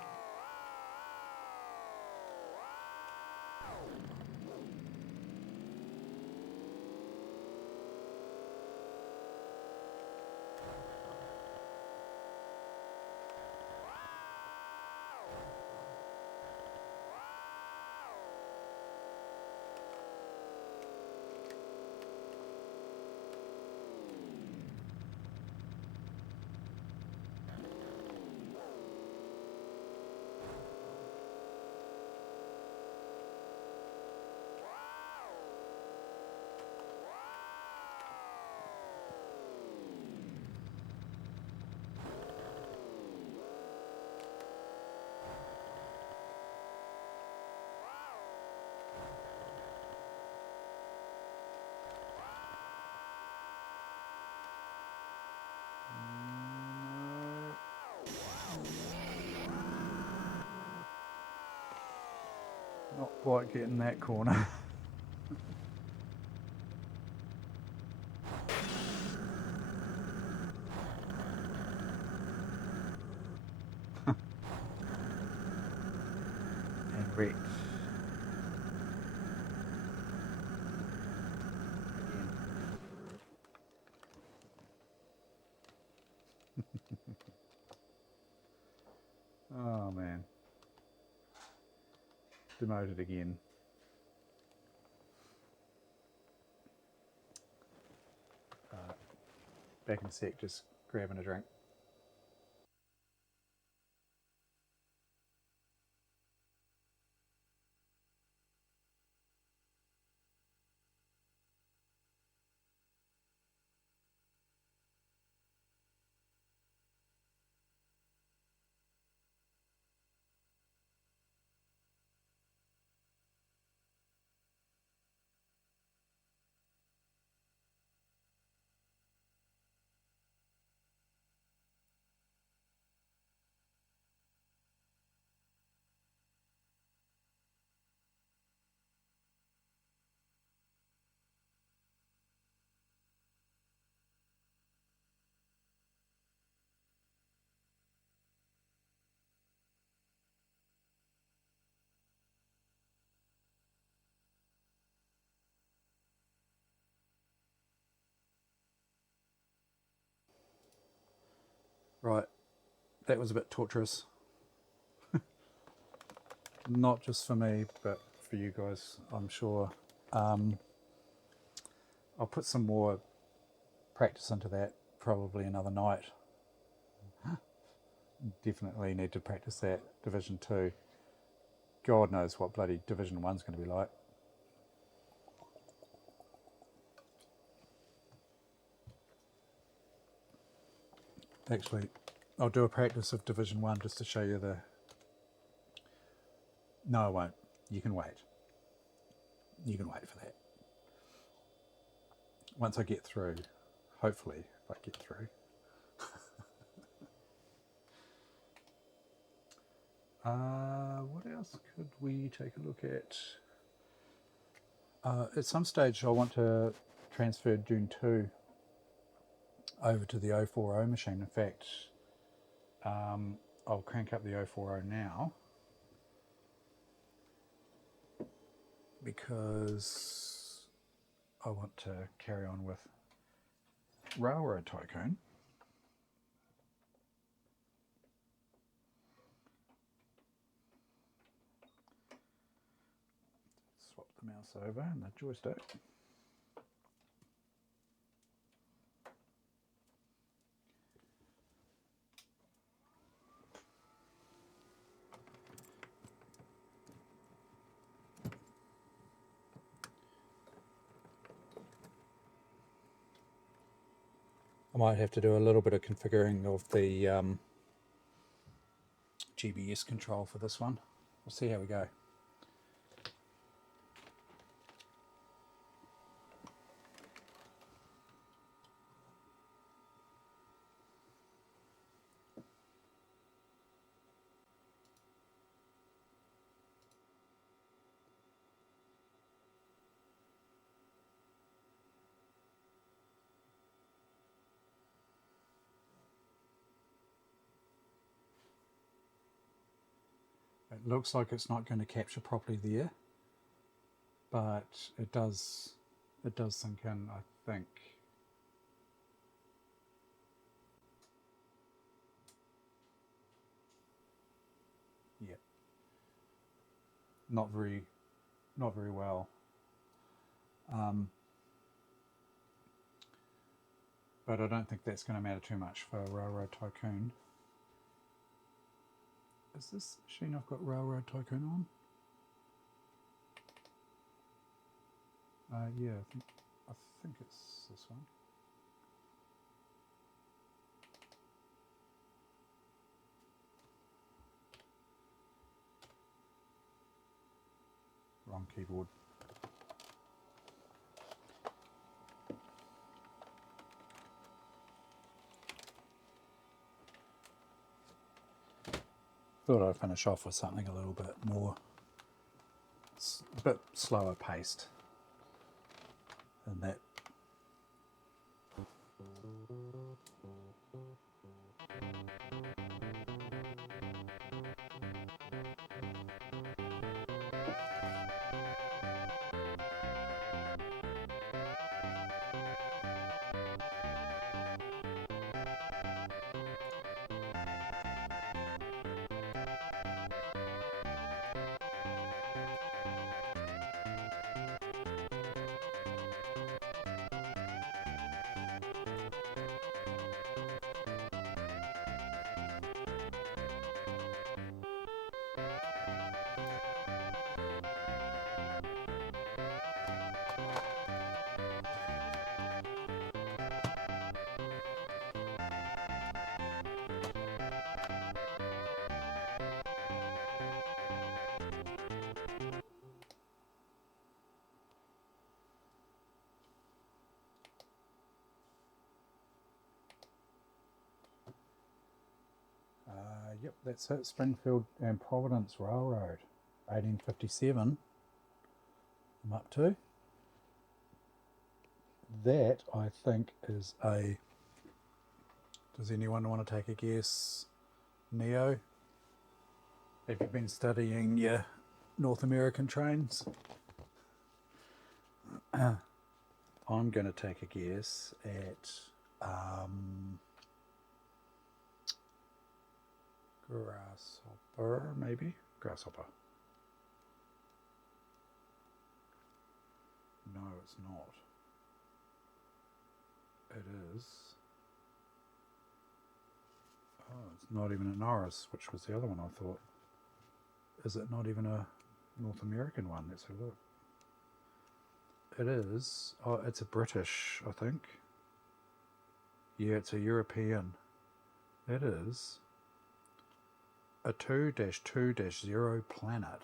Not quite getting that corner. And wrecked. Oh man. Demoted again. Back in a sec, just grabbing a drink. Right, that was a bit torturous. Not just for me, but for you guys, I'm sure. I'll put some more practice into that probably another night. Definitely need to practice that Division 2. God knows what bloody Division 1's going to be like. Actually, I'll do a practice of Division 1 just to show you the... No, I won't. You can wait. You can wait for that. Once I get through, hopefully, if I get through. What else could we take a look at? At some stage, I want to transfer Dune 2 over to the 040 machine. In fact, I'll crank up the 040 now because I want to carry on with Railroad Tycoon. Swap the mouse over and the joystick. I might have to do a little bit of configuring of the GBS control for this one. We'll see how we go. It looks like it's not going to capture properly there, but it does sink in, I think. Yeah. Not very well. But I don't think that's going to matter too much for Railroad Tycoon. Is this machine I've got Railroad Tycoon on? Yeah, I think it's this one. Wrong keyboard. Thought I'd finish off with something a little bit more, a bit slower paced than that. Yep, that's it. Springfield and Providence Railroad, 1857. I'm up to. That, I think, is a... Does anyone want to take a guess? Neo? Have you been studying your North American trains? I'm going to take a guess at Grasshopper, maybe? Grasshopper. No, it's not. It is. Oh, it's not even an Norris, which was the other one I thought. Is it not even a North American one? Let's have a look. It is. Oh, it's a British, I think. Yeah, it's a European. It is a 2-2-0 planet.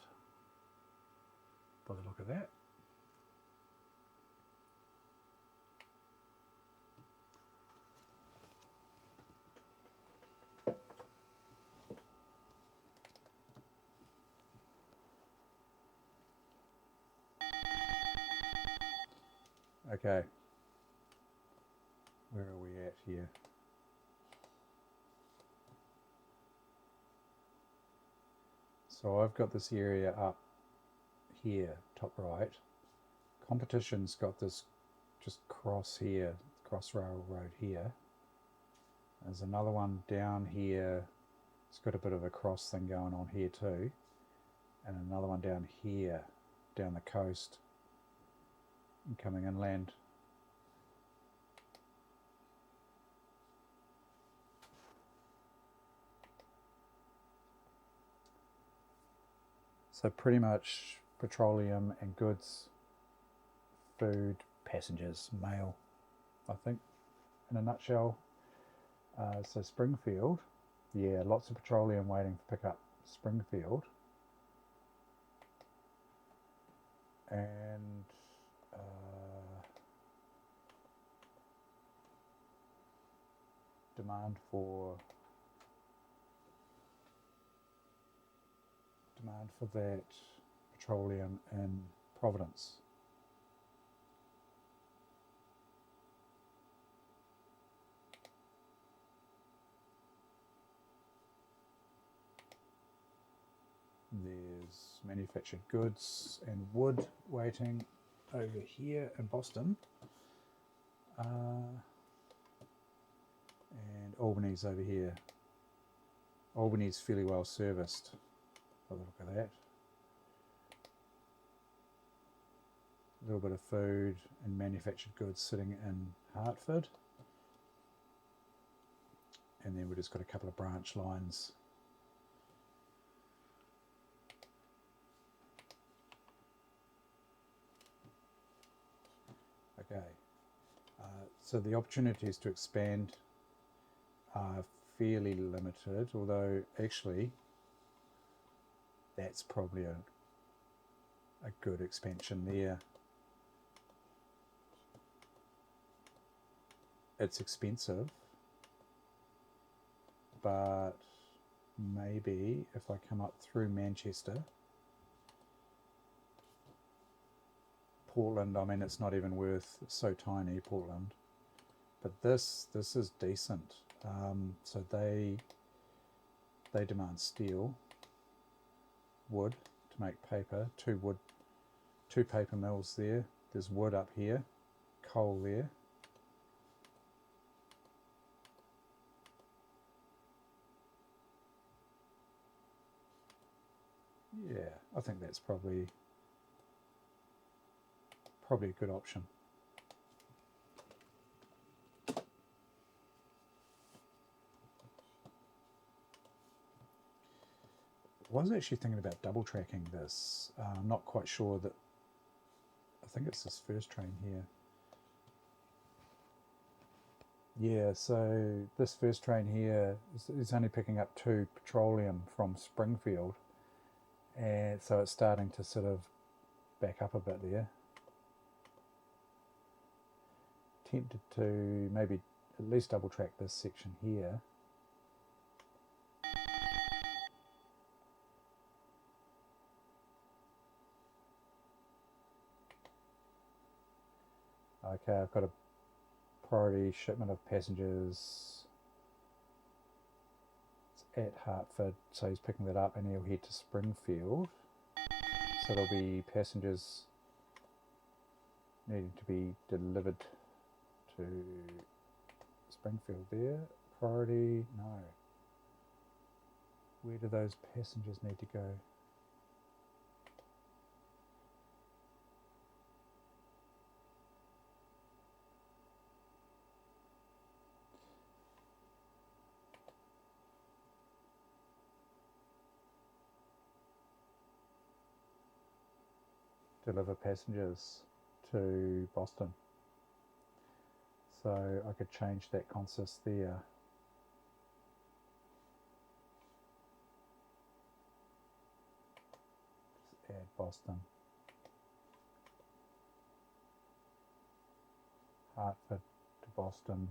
By the look of that. Okay. Where are we at here? So I've got this area up here, top right. Competition's got this just cross here, cross railroad here. There's another one down here. It's got a bit of a cross thing going on here too. And another one down here, down the coast and coming inland. So pretty much petroleum and goods, food, passengers, mail, I think, in a nutshell. So Springfield, yeah, lots of petroleum waiting to pick up Springfield. And demand for that petroleum in Providence. There's manufactured goods and wood waiting over here in Boston. And Albany's over here. Albany's fairly well serviced by the look of that. A little bit of food and manufactured goods sitting in Hartford. And then we've just got a couple of branch lines. Okay, so the opportunities to expand are fairly limited, although actually that's probably a good expansion there. It's expensive, but maybe if I come up through Manchester, Portland, I mean, it's not even worth, it's so tiny, Portland, but this is decent. So they demand steel, wood to make paper, two paper mills there. There's wood up here, coal there. Yeah, I think that's probably a good option. I was actually thinking about double tracking this. I'm not quite sure that, I think it's this first train here. Yeah, so this first train here is only picking up 2 petroleum from Springfield, and so it's starting to sort of back up a bit there. Tempted to maybe at least double track this section here. Okay, I've got a priority shipment of passengers. It's at Hartford, so he's picking that up and he'll head to Springfield. So there'll be passengers needing to be delivered to Springfield there. Priority, no. Where do those passengers need to go? Deliver passengers to Boston. So I could change that consist there. Just add Boston. Hartford to Boston.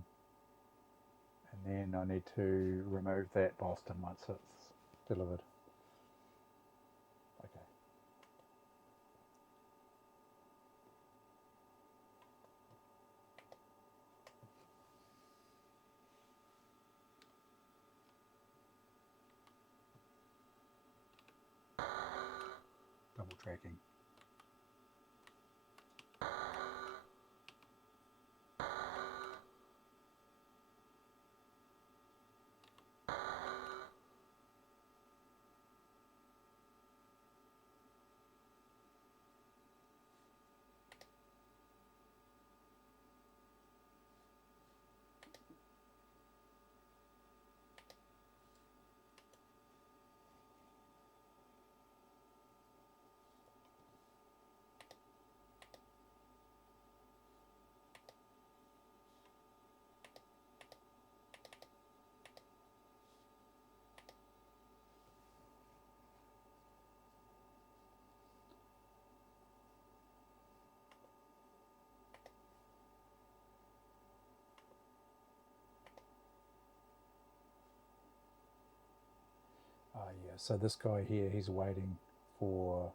And then I need to remove that Boston once it's delivered. Okay. Double tracking. Yeah, so this guy here, he's waiting for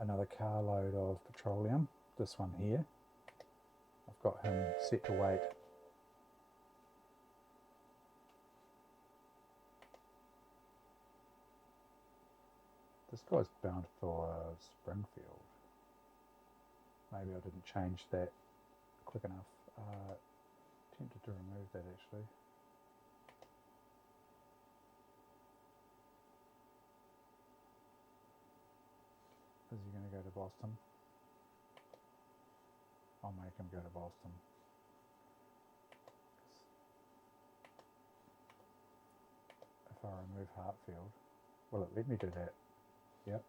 another carload of petroleum. This one here. I've got him set to wait. This guy's bound for Springfield. Maybe I didn't change that quick enough. Tempted to remove that actually. Is he going to go to Boston? I'll make him go to Boston. If I remove Hartfield, will it let me do that? Yep.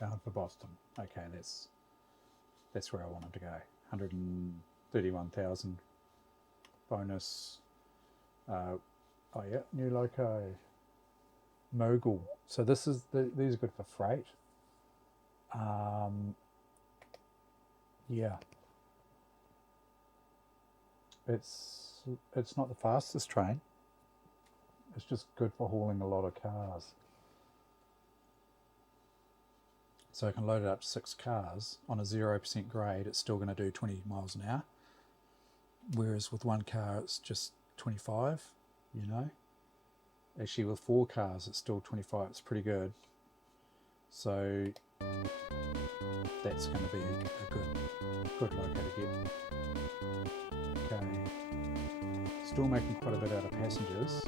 Bound for Boston. Okay, that's where I wanted to go. 131,000 bonus. Oh yeah, new loco. Mogul. So this is these are good for freight. Yeah. It's not the fastest train. It's just good for hauling a lot of cars. So I can load it up to 6 cars on a 0% grade. It's still going to do 20 miles an hour. Whereas with 1 car, it's just 25, you know. Actually, with 4 cars, it's still 25. It's pretty good. So that's going to be a good loco to get. Okay. Still making quite a bit out of passengers.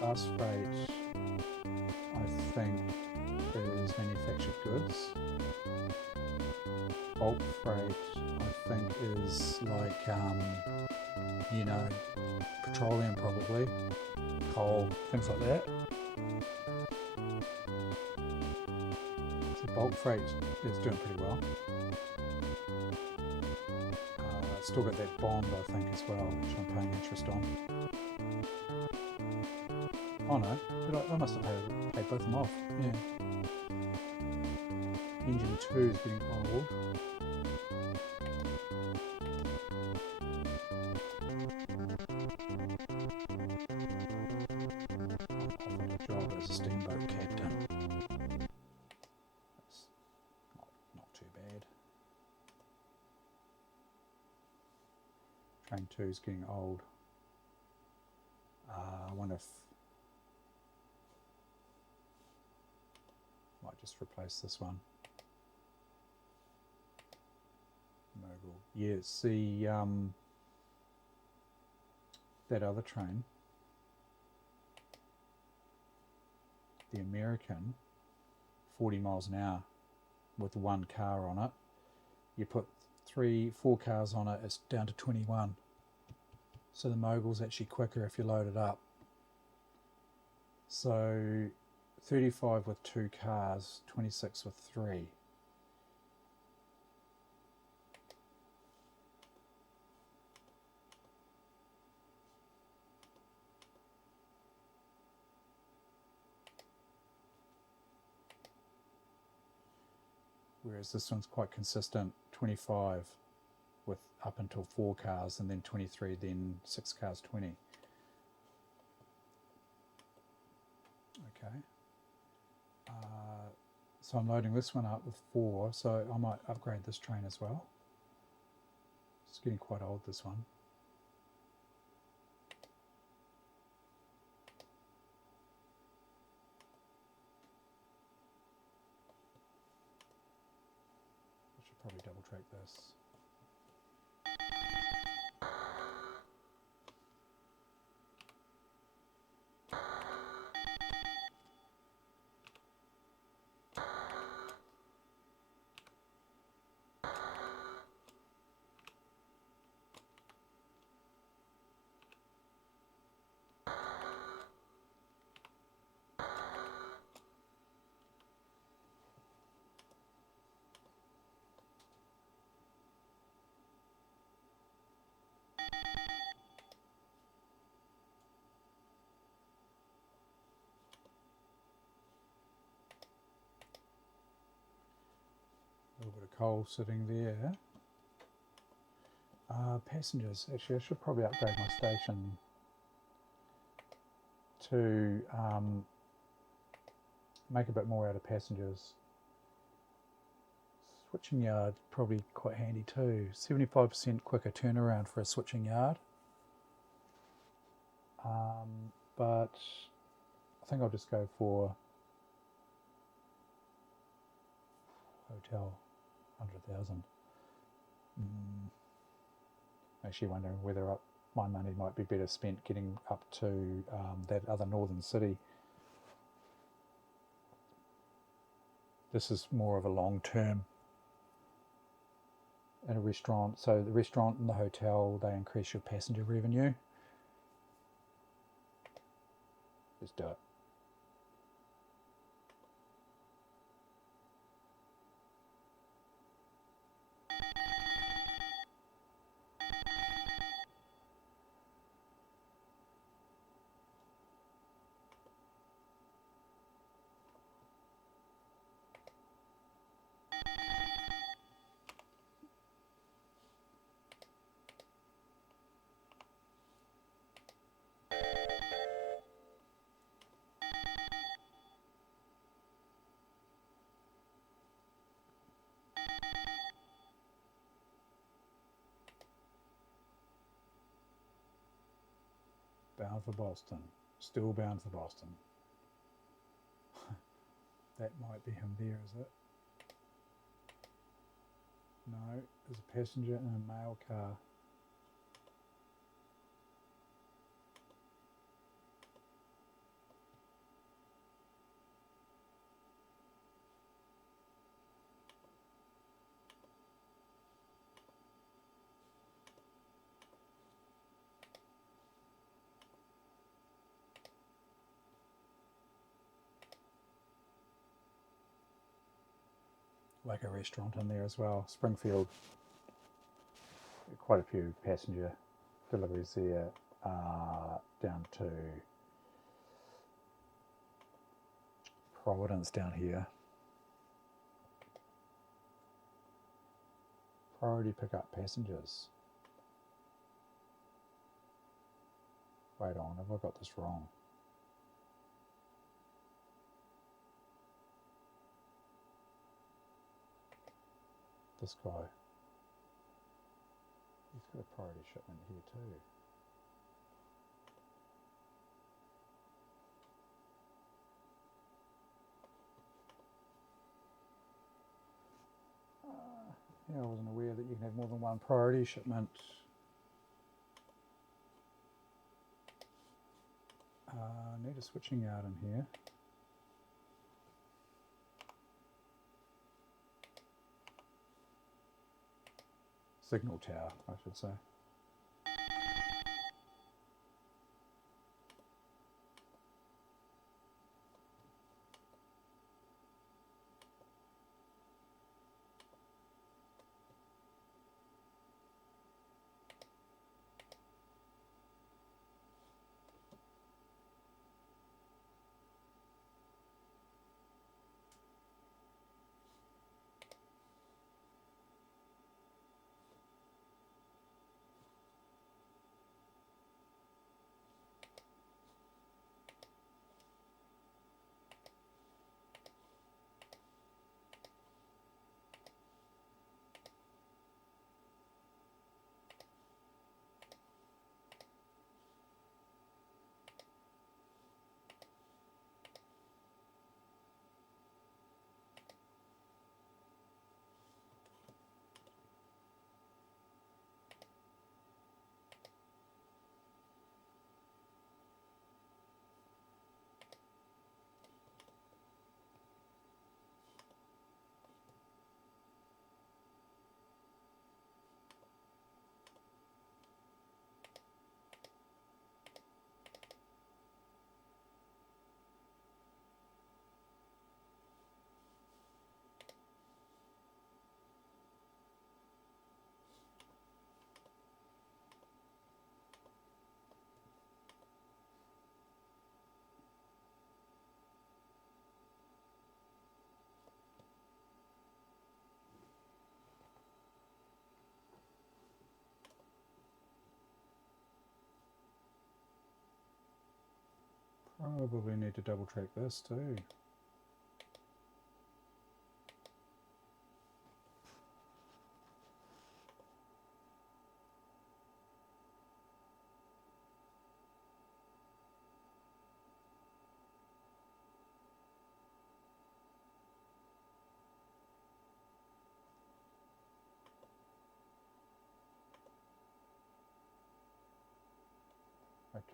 Fast freight, I think, is manufactured goods. Bulk freight, I think, is like, you know, petroleum probably, coal, things like that. So bulk freight is doing pretty well. Still got that bond, I think, as well, which I'm paying interest on. Oh no, I must have paid both of them off, yeah. Engine 2 is getting old. job as a steamboat captain. That's not too bad. Train 2 is getting old. I wonder if I might just replace this one. Mogul. Yeah, see that other train, the American, 40 miles an hour with one car on it. You put 3-4 cars on it, it's down to 21. So the Mogul's actually quicker if you load it up. So 35 with 2 cars, 26 with 3. Whereas this one's quite consistent, 25 with up until 4 cars, and then 23, then 6 cars, 20. Okay. So I'm loading this one up with 4, so I might upgrade this train as well. It's getting quite old, this one. I should probably double track this. A little bit of coal sitting there. Passengers. Actually, I should probably upgrade my station to make a bit more out of passengers. Switching yard probably quite handy too. 75% quicker turnaround for a switching yard. But I think I'll just go for hotel, 100,000. Actually wondering whether my money might be better spent getting up to that other northern city. This is more of a long term in a restaurant. So the restaurant and the hotel, they increase your passenger revenue. Let's do it. Bound for Boston. Still bound for Boston. That might be him there, is it? No, there's a passenger in a mail car. Like a restaurant in there as well. Springfield. Quite a few passenger deliveries there, down to Providence down here. Priority pickup passengers. Wait on, have I got this wrong? this guy? He's got a priority shipment here too. Yeah, I wasn't aware that you can have more than one priority shipment. Need a switching yard in here. Signal tower, I should say. Probably need to double track this too.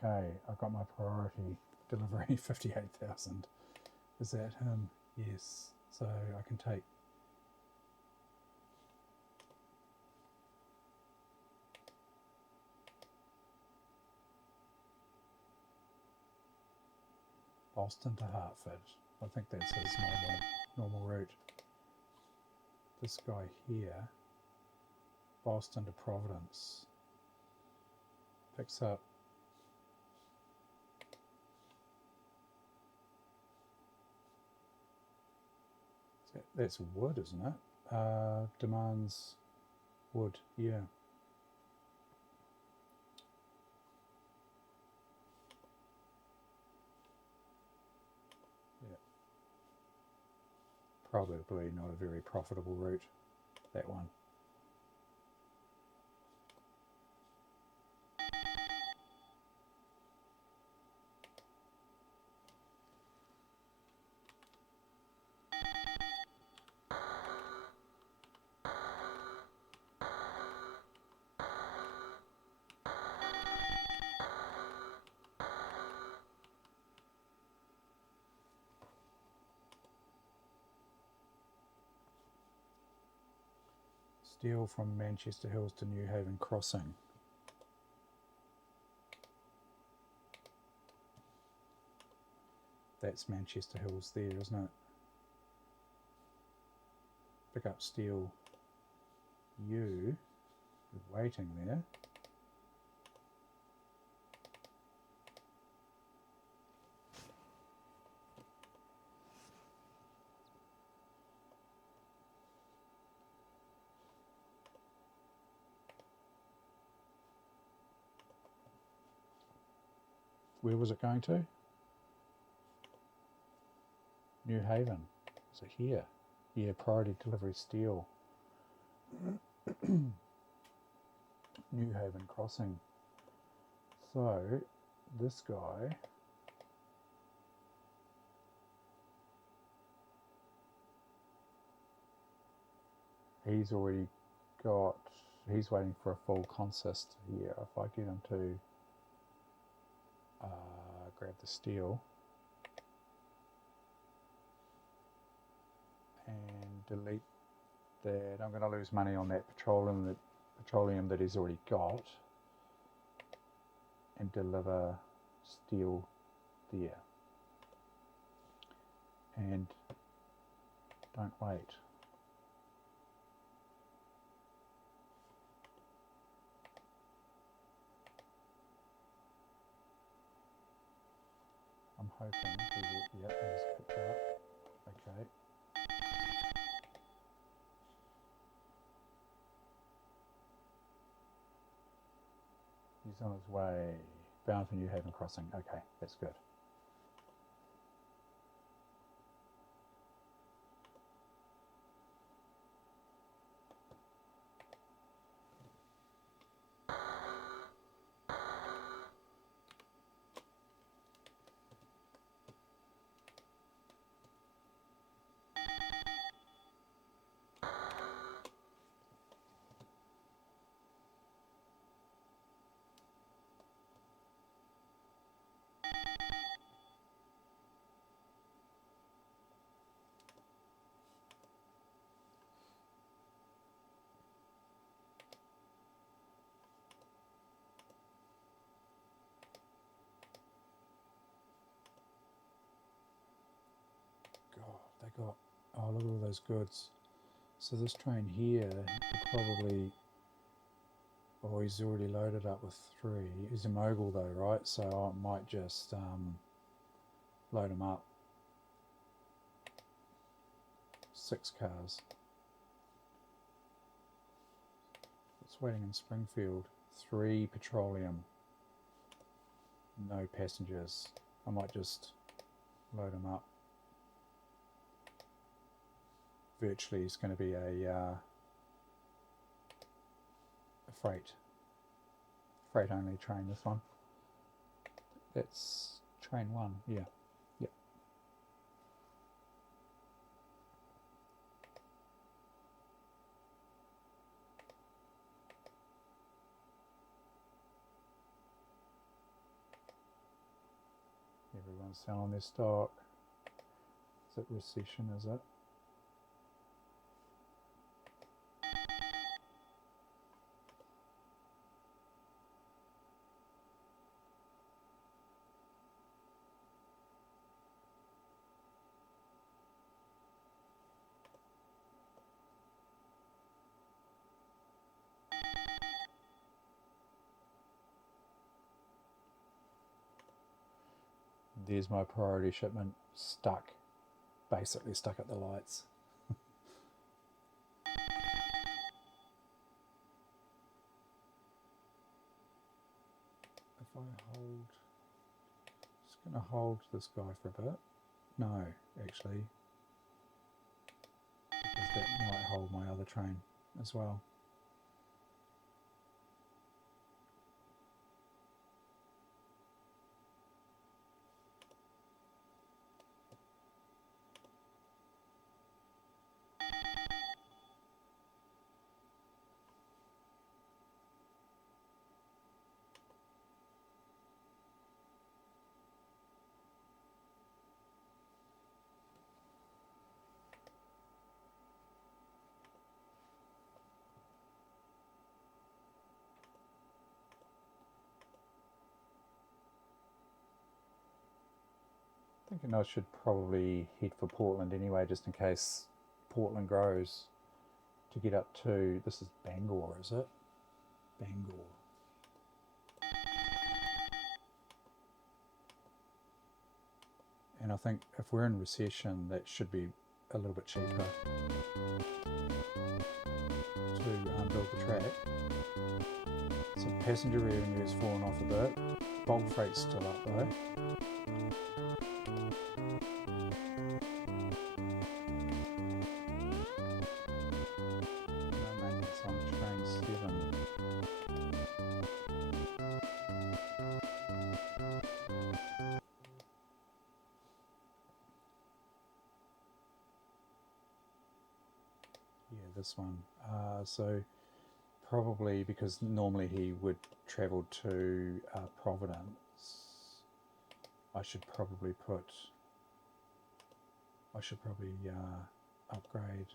Okay, I've got my priority delivery 58,000. Is that him? Yes. So I can take Boston to Hartford. I think that's his normal route. This guy here, Boston to Providence, picks up that's wood, isn't it? Demands wood, yeah. Yeah. Probably not a very profitable route, that one. Steel from Manchester Hills to New Haven Crossing. That's Manchester Hills there, isn't it? Pick up steel U, waiting there. Where was it going to? New Haven. Is it here? Yeah, priority delivery steel. New Haven Crossing. So this guy he's already got, he's waiting for a full consist here. If I get him to grab the steel and delete that, I'm going to lose money on that petroleum that he's already got, and deliver steel there. And don't wait. I'm hoping he will, yep, he's picked up. Okay. He's on his way, bound for New Haven Crossing. Okay, that's good. They got, oh, look at all those goods. So this train here could probably, oh, he's already loaded up with 3. He's a mogul though, right? So I might just load him up. 6 cars. It's waiting in Springfield. 3 petroleum. No passengers. I might just load him up. Virtually it's going to be a freight only train, this one. That's train 1, yeah. Yep. Everyone's selling their stock. Is it recession, is it? There's my priority shipment, stuck, basically stuck at the lights. If I hold, just going to hold this guy for a bit. No, actually, because that might hold my other train as well. Thinking I should probably head for Portland anyway, just in case Portland grows, to get up to, this is Bangor, is it? Bangor. And I think if we're in recession, that should be a little bit cheaper to build the track. So passenger revenue has fallen off a bit. Bulk freight's still up though. No this one. So probably because normally he would travel to Providence, I should probably upgrade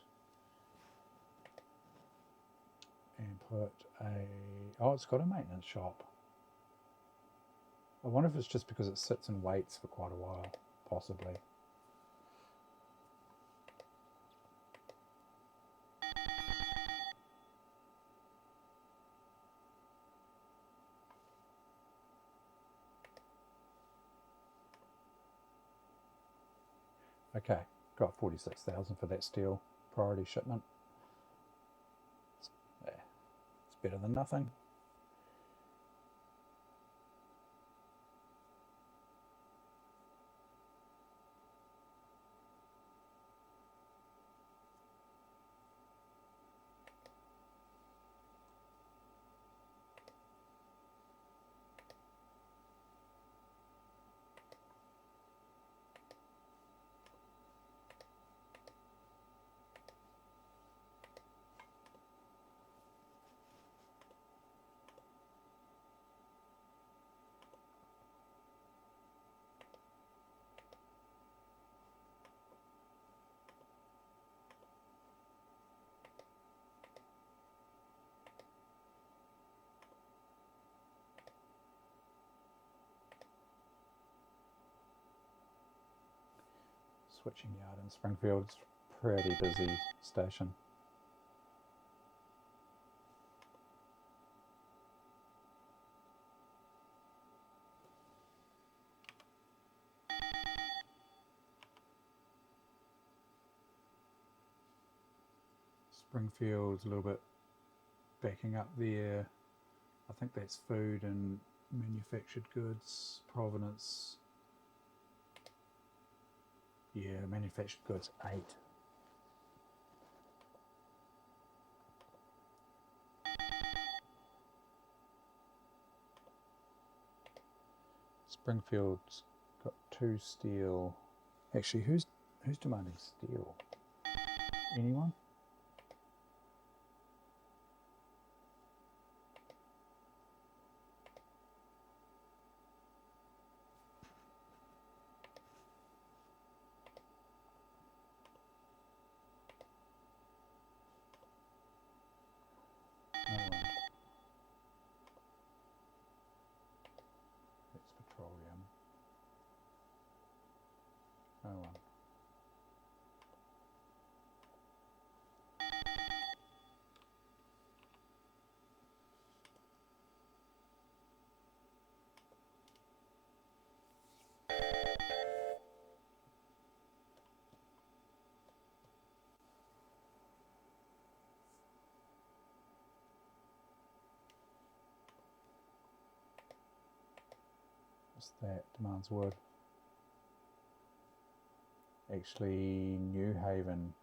and put oh, it's got a maintenance shop. I wonder if it's just because it sits and waits for quite a while, possibly. Okay, got 46,000 for that steel priority shipment. It's better than nothing. Switching yard in Springfield's pretty busy station. Springfield's a little bit backing up there. I think that's food and manufactured goods. Providence, yeah, manufactured goods 8. Springfield's got 2 steel. Actually, who's demanding steel? Anyone? No one. That's petroleum. No one. What's that? Demands wood. Actually, New Haven.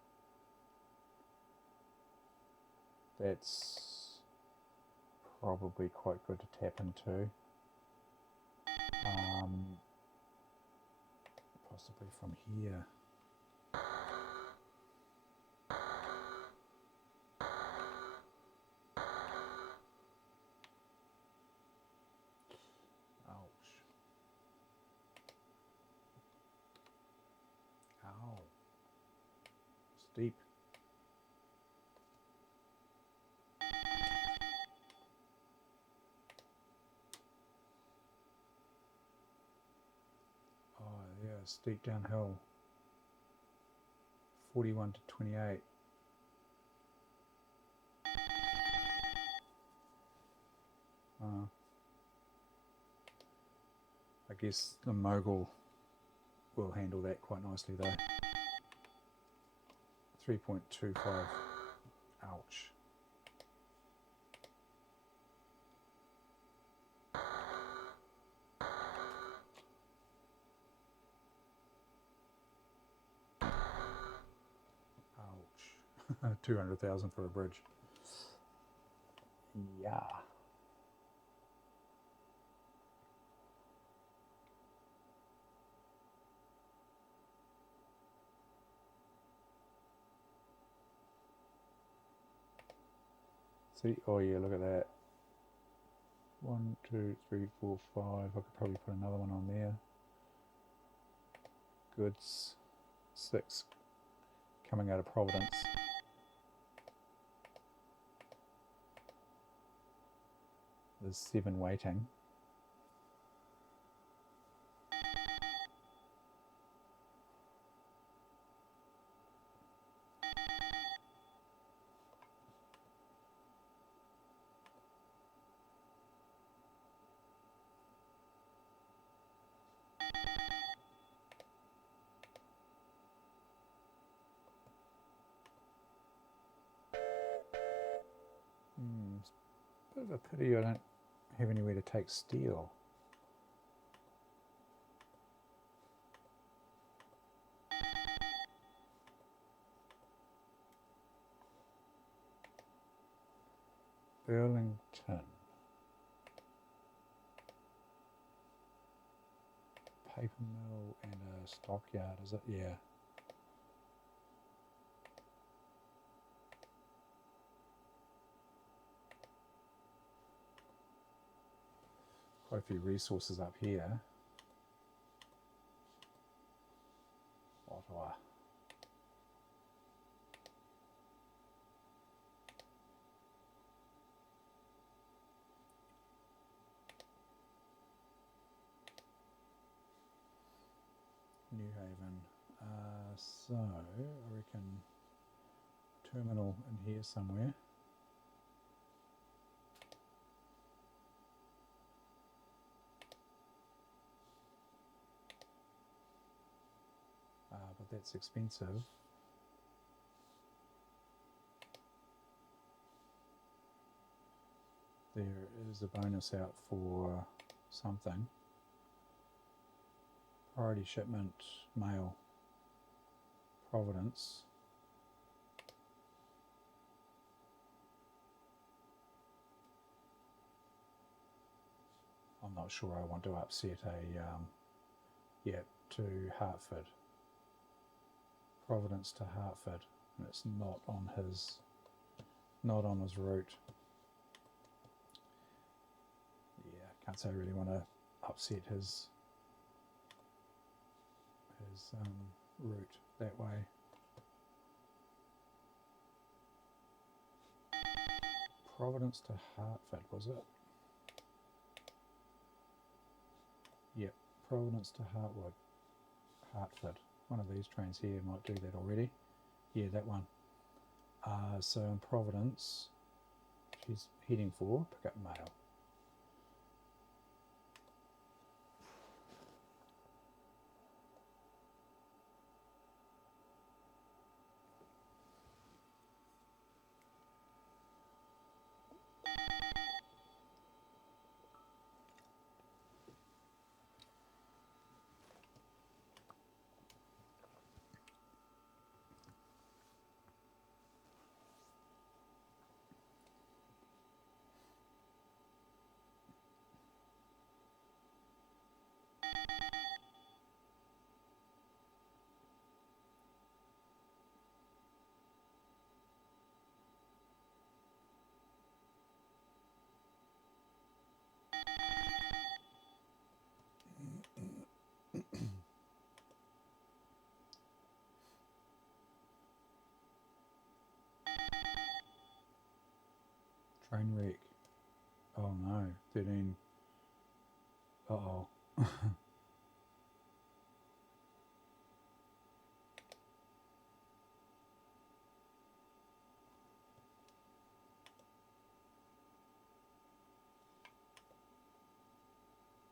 That's probably quite good to tap into. Possibly from here. Ouch. Ow. Steep. Oh yeah, steep downhill. 41 to 28. I guess the mogul will handle that quite nicely though. 3.25. Ouch. Ouch. 200,000 for a bridge. Yeah. See, oh yeah, look at that. 1, 2, 3, 4, 5. I could probably put another one on there. Goods. 6 coming out of Providence. There's 7 waiting. It's a bit of a pity I don't have anywhere to take steel. Burlington. Paper mill and a stockyard, is it? Yeah. Quite a few resources up here. Ottawa. New Haven. So I reckon terminal in here somewhere. But that's expensive. There is a bonus out for something. Priority shipment, mail, Providence. I'm not sure I want to upset a, to Hartford. Providence to Hartford, and it's not on his route. Yeah, can't say I really want to upset his route that way. Providence to Hartford, was it? Yep, Providence to Hartford. One of these trains here might do that already. Yeah, that one. So in Providence, she's heading for pick up mail. Train wreck. Oh no, 13. Uh-oh.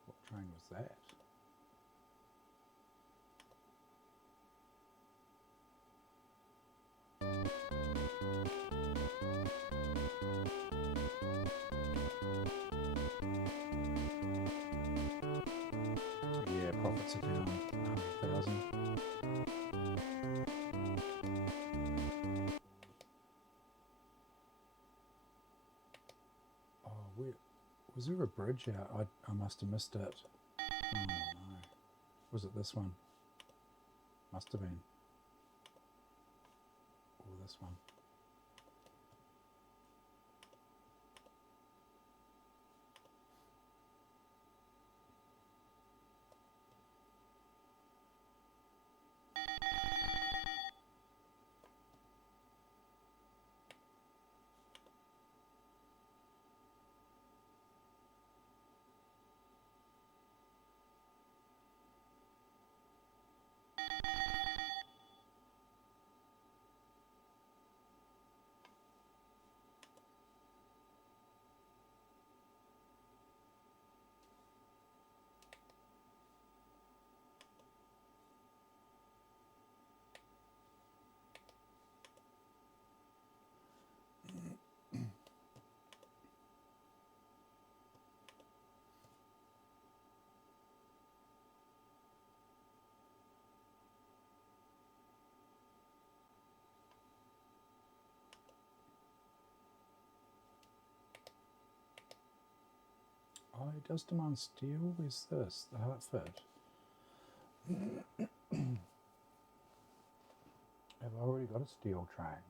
What train was that? Yeah, profits are down 100,000. Oh, was there a bridge out? I must have missed it. Oh no. Was it this one? Must have been. Or this one. Oh, it does demand steel. Where's this? The Hartford. Have I already got a steel train?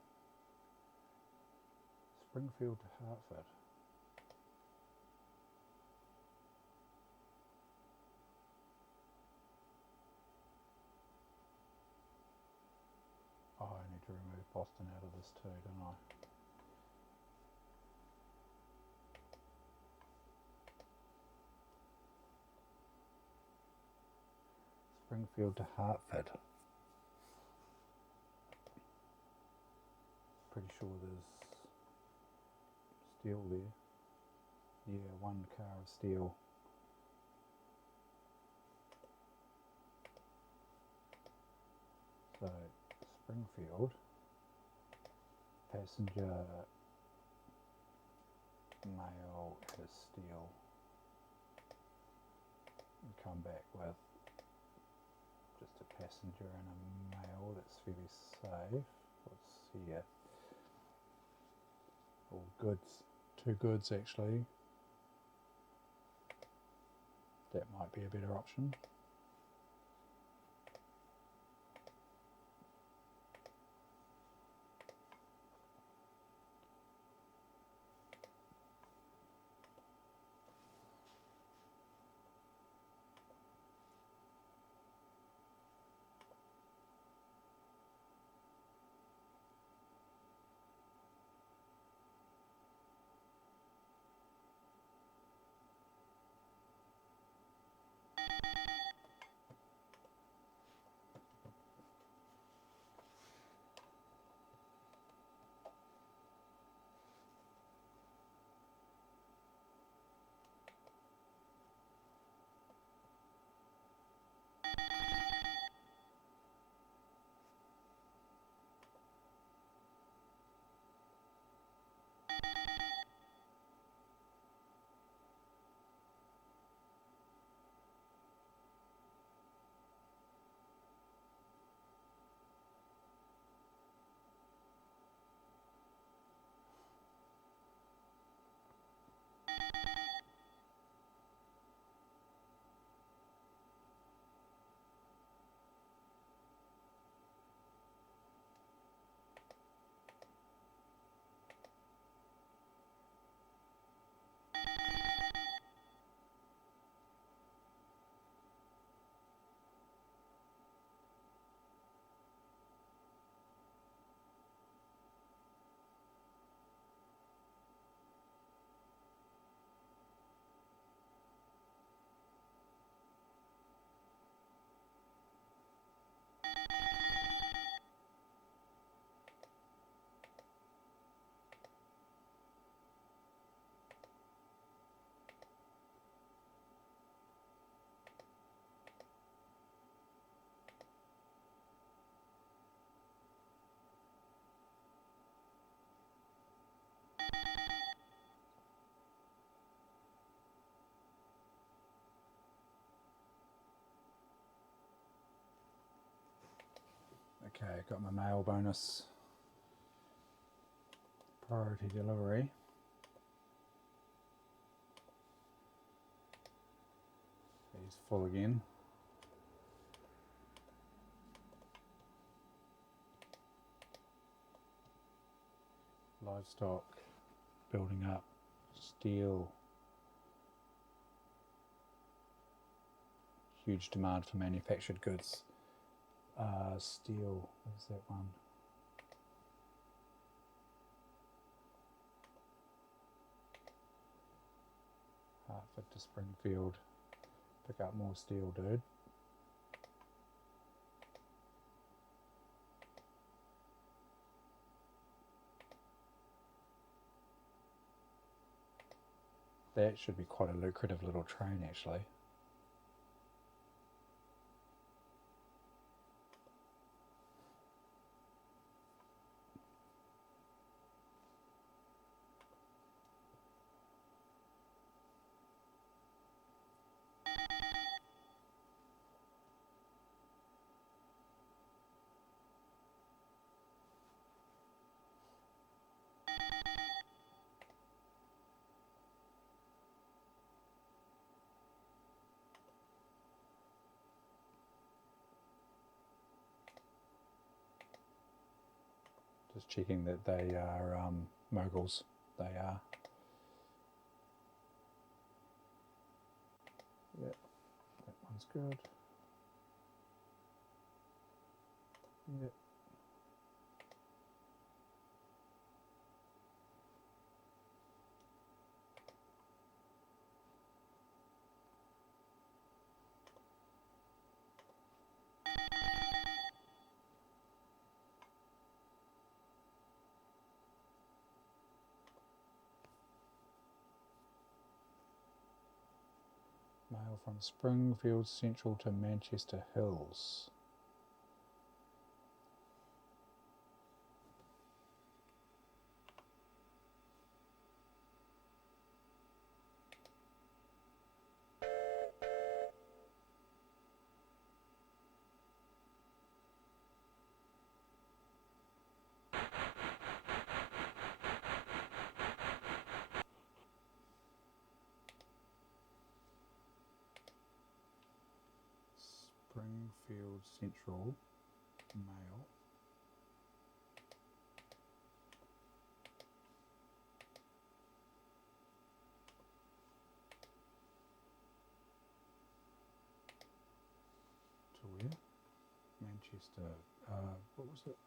Springfield to Hartford. Oh, I need to remove Boston out of this too, don't I? Springfield to Hartford. Pretty sure there's steel there. Yeah, one car of steel. So, Springfield, passenger mail has steel. And come back with just a passenger and a mail. That's fairly safe. What's here? All goods. 2 goods actually. That might be a better option. Okay, got my mail bonus. Priority delivery. He's full again. Livestock building up. Steel. Huge demand for manufactured goods. Steel, where's that one? Hartford to Springfield. Pick up more steel, dude. That should be quite a lucrative little train actually. Just checking that they are moguls. They are. Yep, that one's good. Yep. Mail from Springfield Central to Manchester Hills. Springfield Central Mail. To where? Manchester. What was it?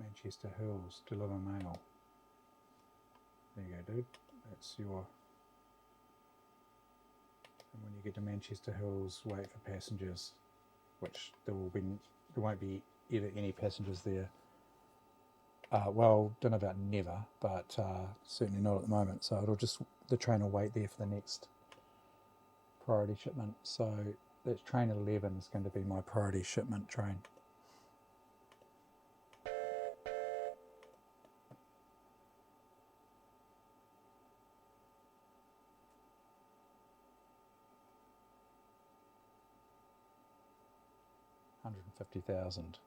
Manchester Hills. Deliver mail. There you go, dude. That's your. And when you get to Manchester Hills, wait for passengers, which there won't be ever any passengers there. Well, don't know about never, but certainly not at the moment. So the train will wait there for the next priority shipment. So that's train 11 is going to be my priority shipment train. $150,000.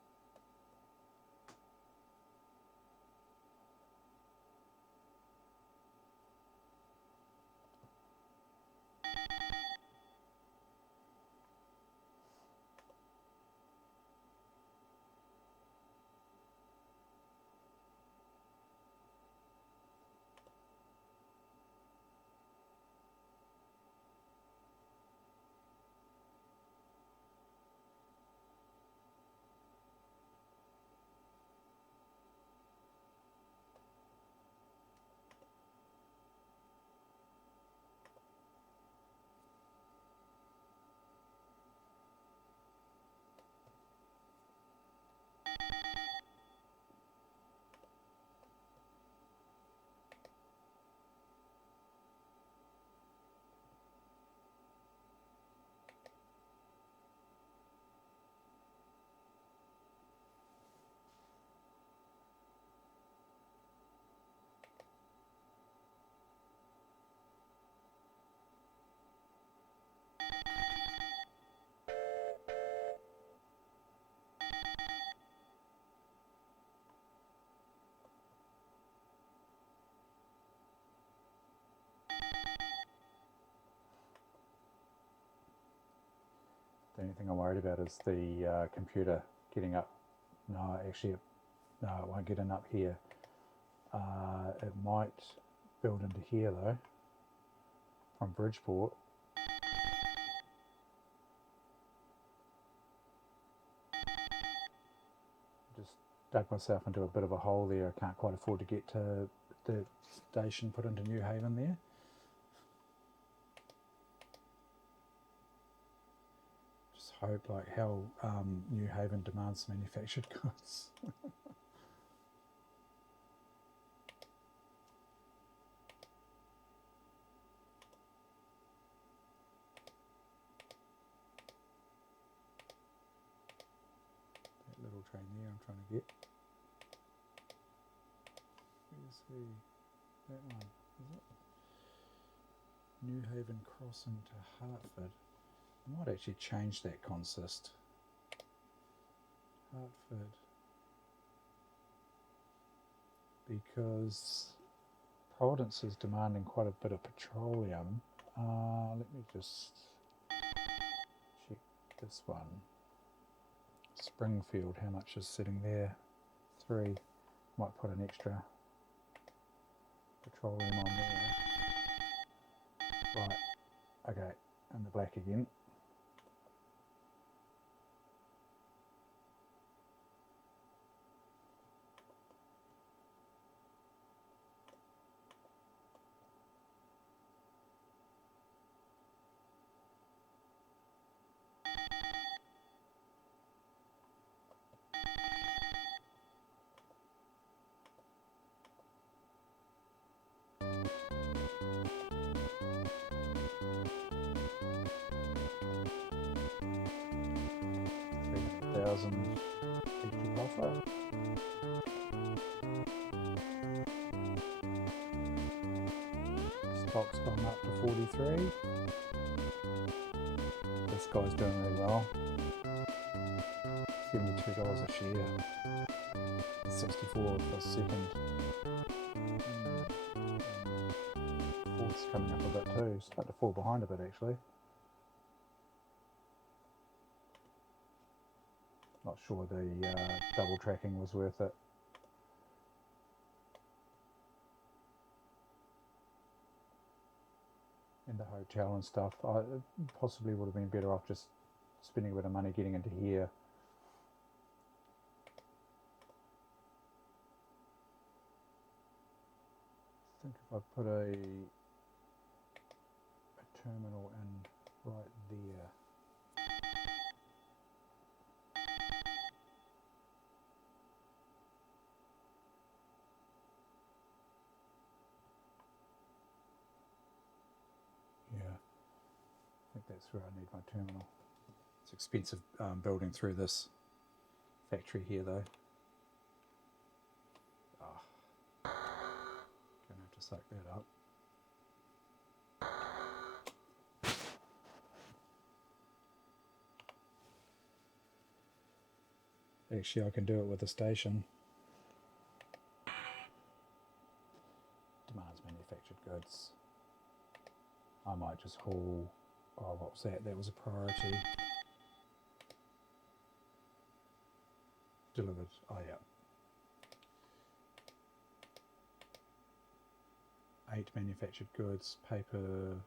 The only thing I'm worried about is the computer getting up. No, actually, no, it won't get in up here. It might build into here though, from Bridgeport. Just dug myself into a bit of a hole there. I can't quite afford to get to the station put into New Haven there. Just hope like hell New Haven demands manufactured goods. That little train there I'm trying to get. Where's that one? Is it? New Haven crossing to Hartford. I might actually change that consist. Hartford. Because Providence is demanding quite a bit of petroleum. Let me just This one, Springfield, how much is sitting there? 3. Might put an extra petroleum on there. Right, okay, and the black again. Feature profit. Stock's gone up to 43. This guy's doing really well. $72 a share. 64 for second. Fourth's coming up a bit too. Starting to fall behind a bit actually. Not sure the double tracking was worth it. And the hotel and stuff, I possibly would have been better off just spending a bit of money getting into here. I think if I put a terminal in right there. Yeah, I think that's where I need my terminal. It's expensive building through this factory here though. Gonna have to suck that up. Actually, I can do it with a station. Demands manufactured goods. I might just haul. Oh, what was that? That was a priority. Delivered. Oh, yeah. 8 manufactured goods. Paper.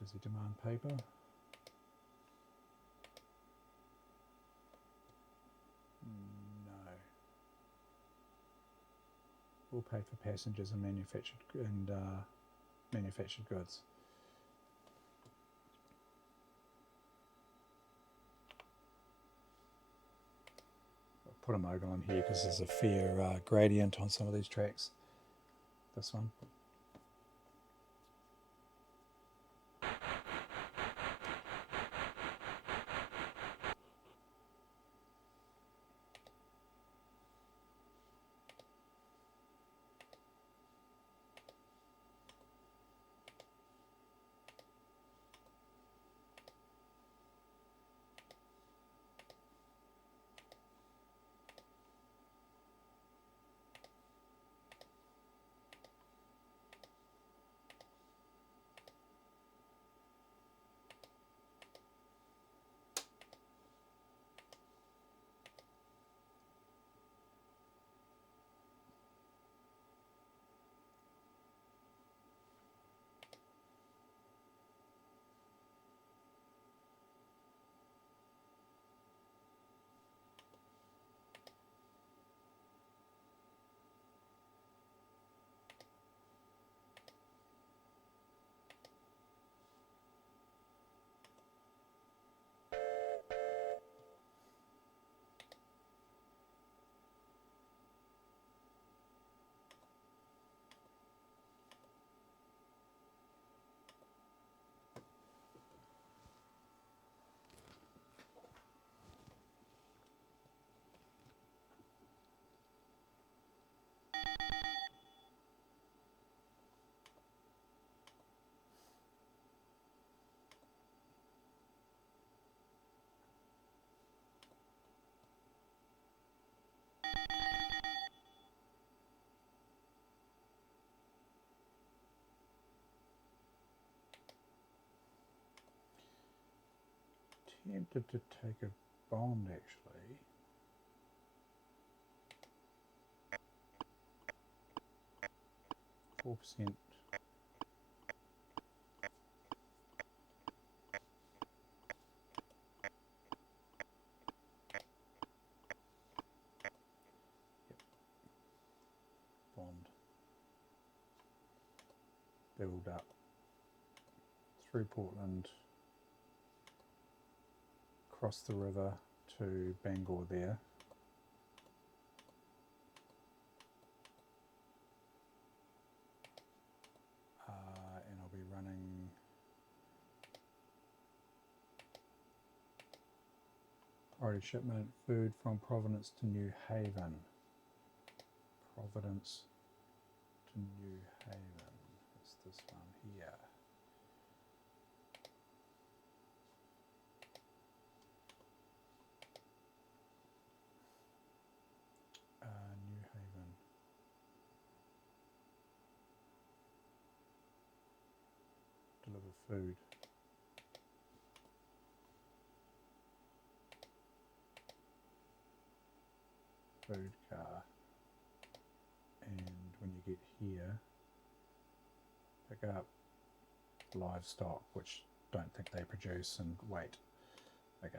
Does he demand paper? No. We'll pay for passengers and manufactured goods. I'll put a mogul in here because there's a fair gradient on some of these tracks. This one. tempted to take a bond actually. Four percent. Bond. Build up through Portland, across the river to Bangor there. And I'll be running priority shipment food from Providence to New Haven. Providence to New Haven. It's this one here. New Haven. Deliver food. Food car. And when you get here, pick up livestock, which don't think they produce, and wait. Okay.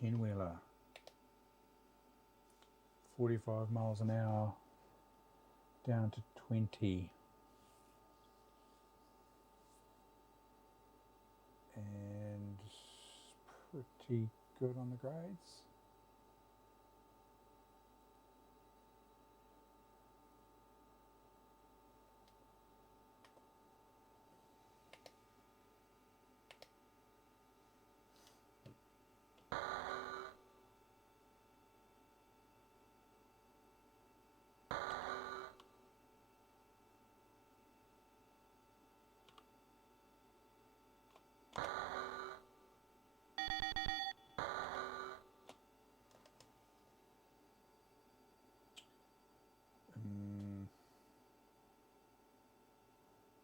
Ten-wheeler, 45 miles an hour, down to 20. And pretty good on the grades.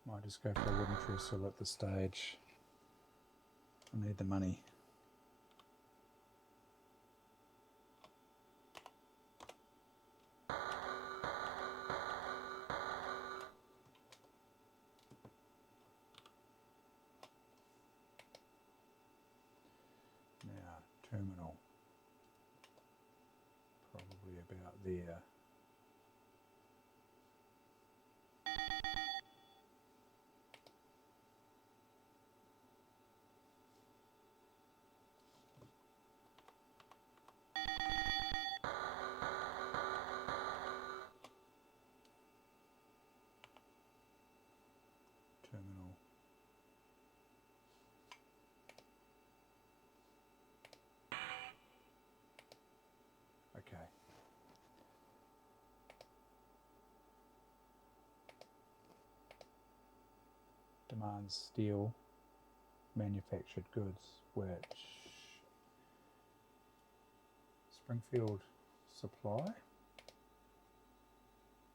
Might just go for a wooden trestle at this stage. I need the money. Now, terminal. Probably about there. Terminal. Okay. demands steel, manufactured goods, which Springfield supply?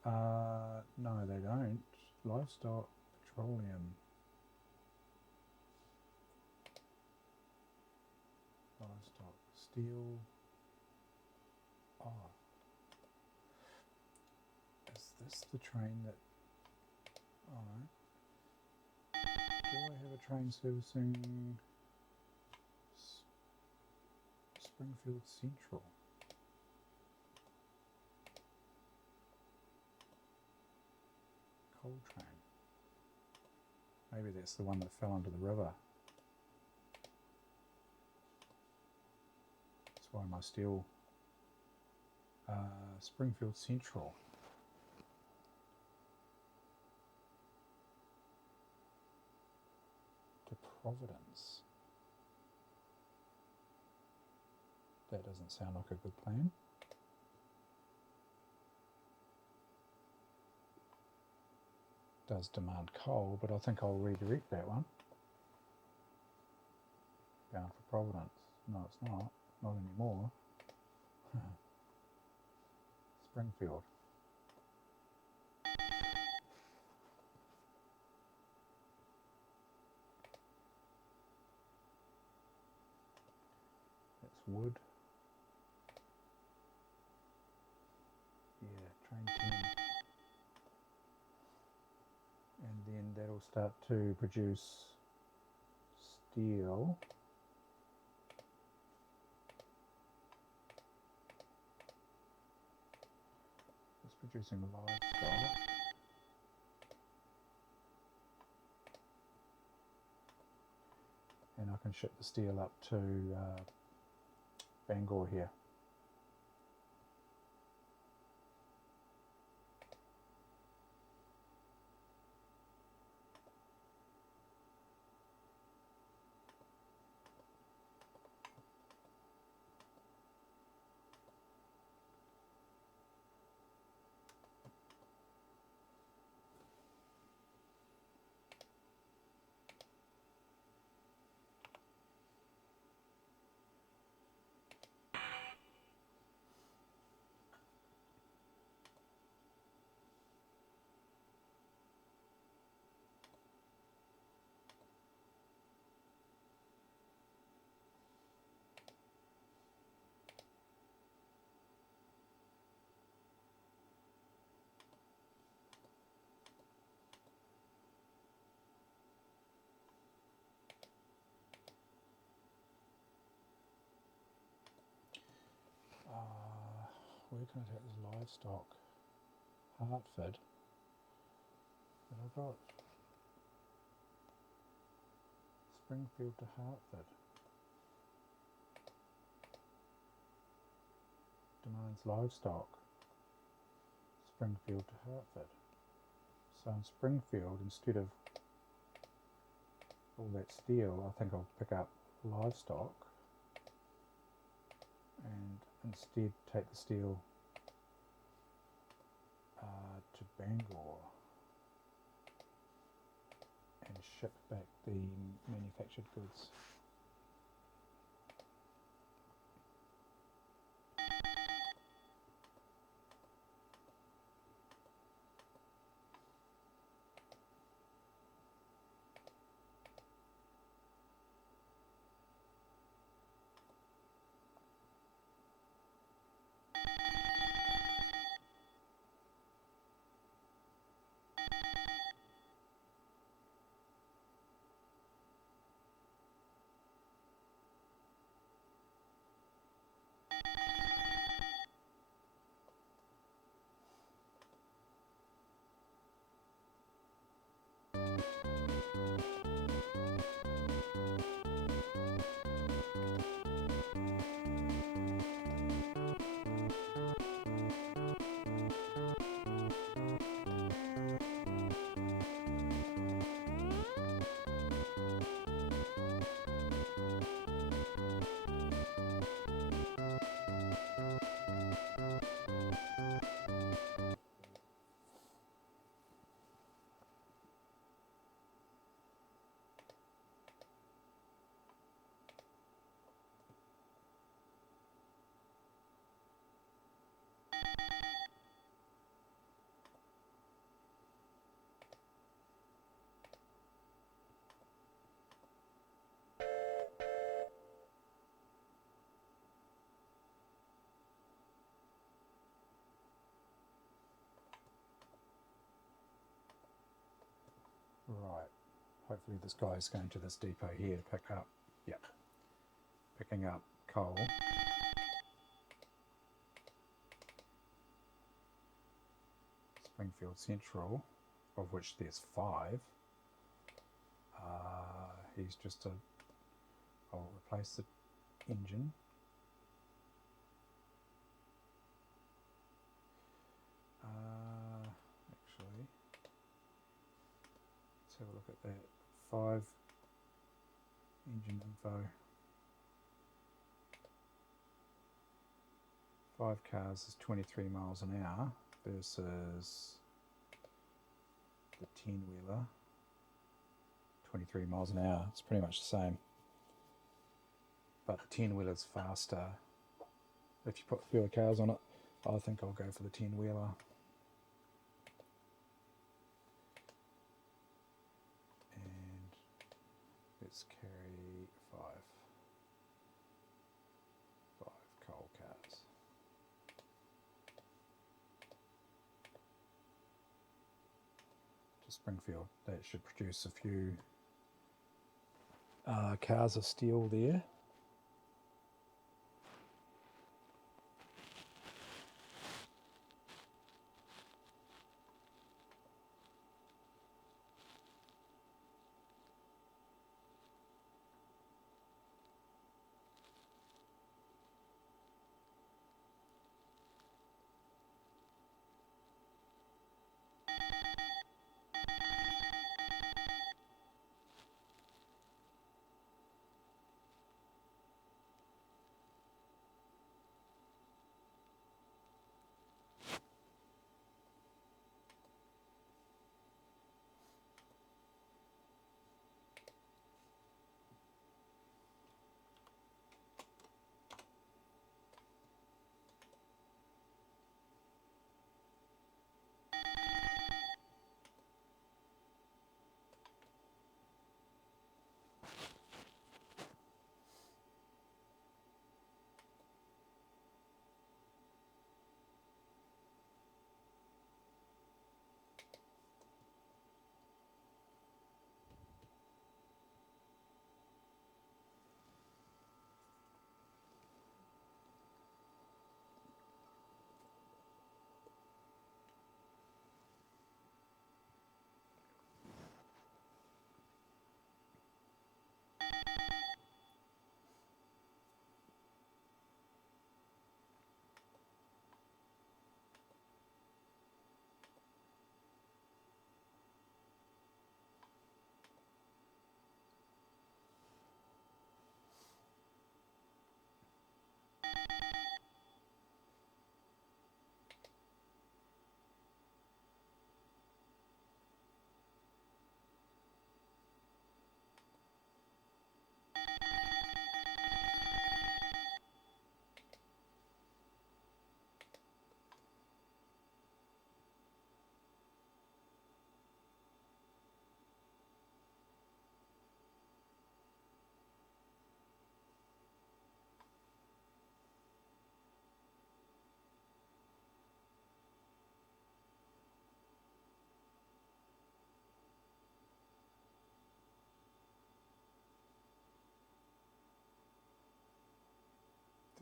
No, they don't. Livestock, petroleum. Livestock, steel. Oh. Is this the train that... Oh. Do I have a train servicing Springfield Central? Coal train. Maybe that's the one that fell into the river. That's why my steel... Springfield Central. To Providence. That doesn't sound like a good plan. Does demand coal, but I think I'll redirect that one. Bound for Providence. No, it's not. Not anymore. Springfield. That's wood. Yeah, train 10. And then that'll start to produce steel. It's producing livestock. And I can ship the steel up to Bangor here. Where can I take this livestock? Hartford. But I've got Springfield to Hartford. Demands livestock. Springfield to Hartford. So in Springfield, instead of all that steel, I think I'll pick up livestock and instead take the steel to Bangor and ship back the manufactured goods. hopefully this guy is going to this depot here to pick up, yep, picking up coal. Springfield Central, of which there's 5. He's just I'll replace the engine. Actually, let's have a look at that. 5 engine info. 5 cars is 23 miles an hour versus the 10-wheeler, 23 miles an hour. It's pretty much the same. But the 10-wheeler's faster. If you put fewer cars on it, I think I'll go for the 10-wheeler. And let's carry 5 coal cars. To Springfield. That should produce a few cars of steel there.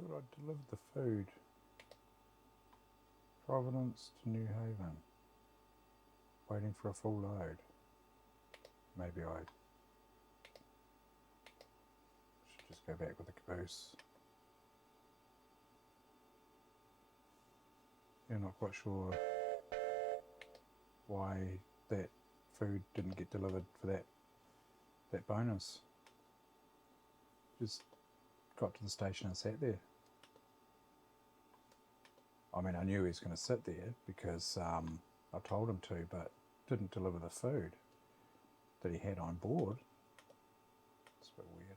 Thought I'd delivered the food. Providence to New Haven. Waiting for a full load. Maybe I should just go back with the caboose. Yeah, not quite sure why that food didn't get delivered for that bonus. Just got to the station and sat there. I mean, I knew he was going to sit there because I told him to, but didn't deliver the food that he had on board. It's a bit weird.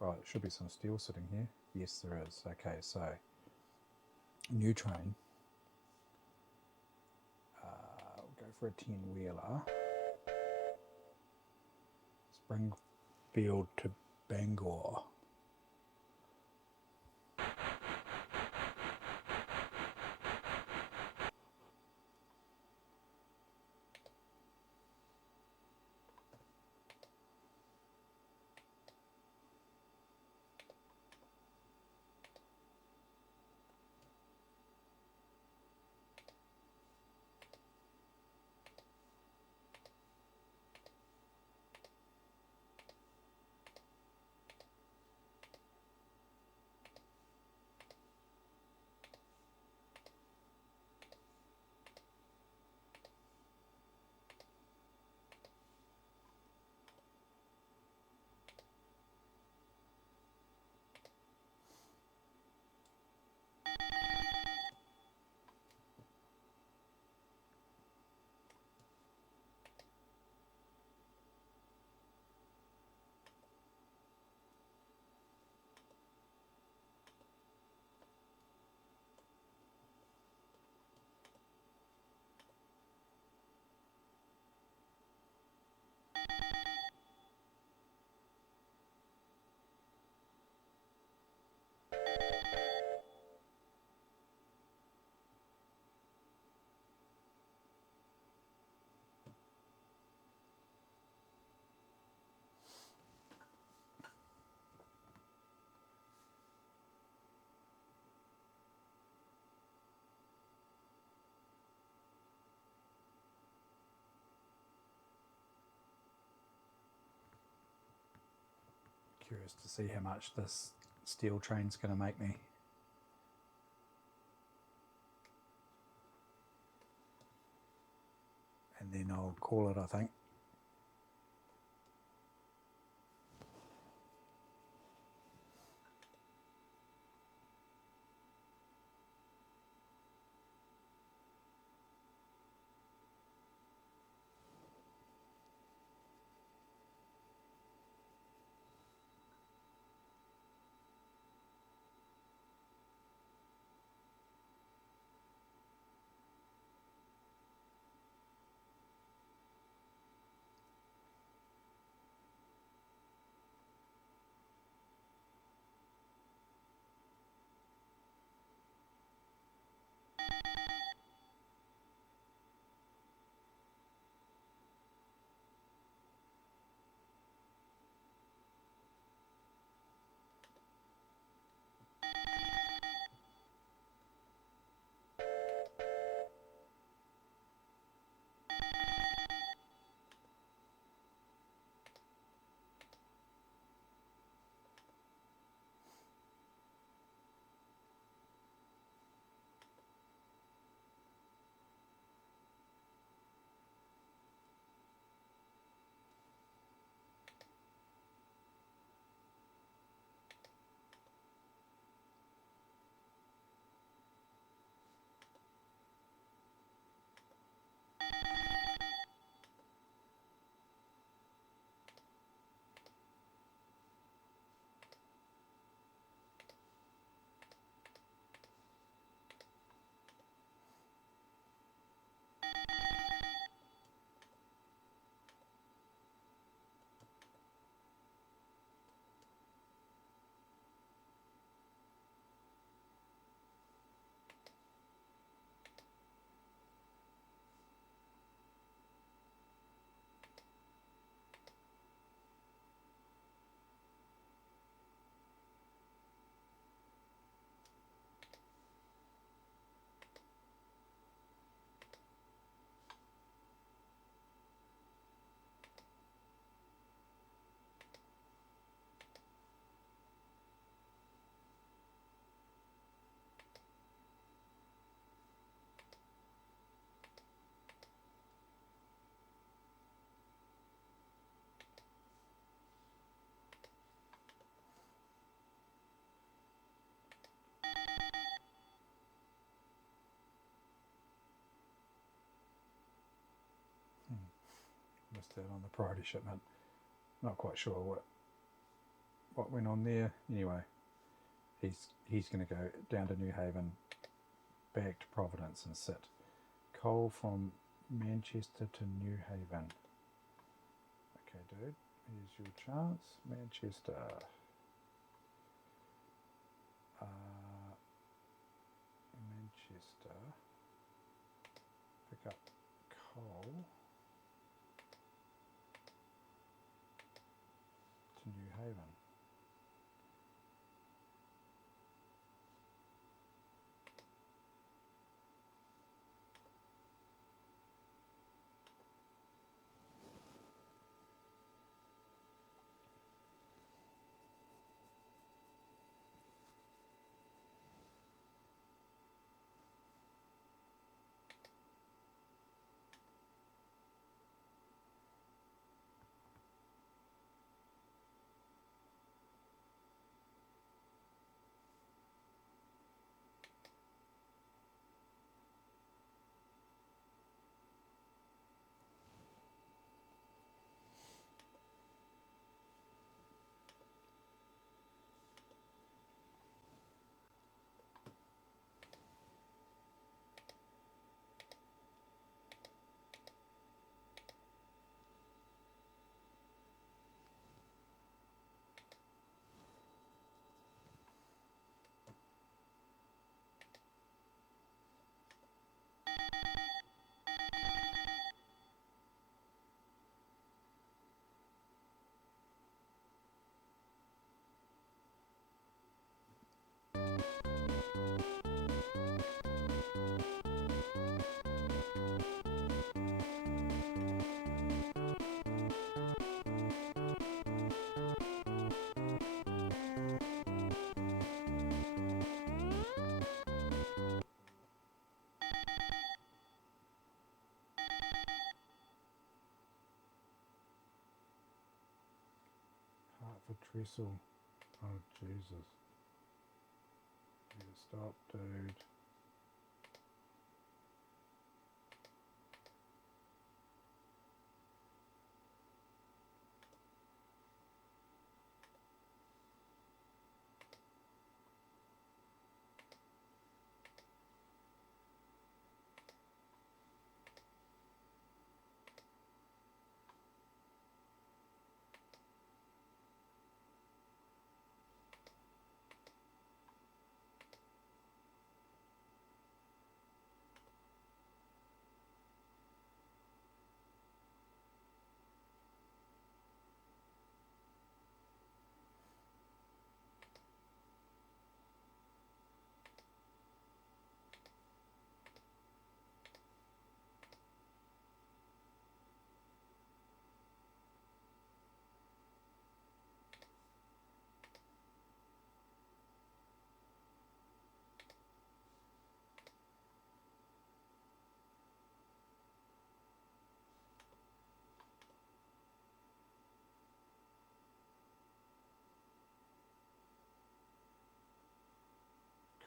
Right, there should be some steel sitting here. Yes, there is. Okay, so new train. We'll go for a 10-wheeler. Springfield to Bangor. Curious to see how much this steel train's going to make me. And then I'll call it, I think. Missed out on the priority shipment. Not quite sure what went on there. Anyway, he's going to go down to New Haven, back to Providence and sit. Coal from Manchester to New Haven. Okay, dude, here's your chance. Manchester. Manchester. Pick up coal to New Haven. the trestle. Oh Jesus. Yeah, stop, dude.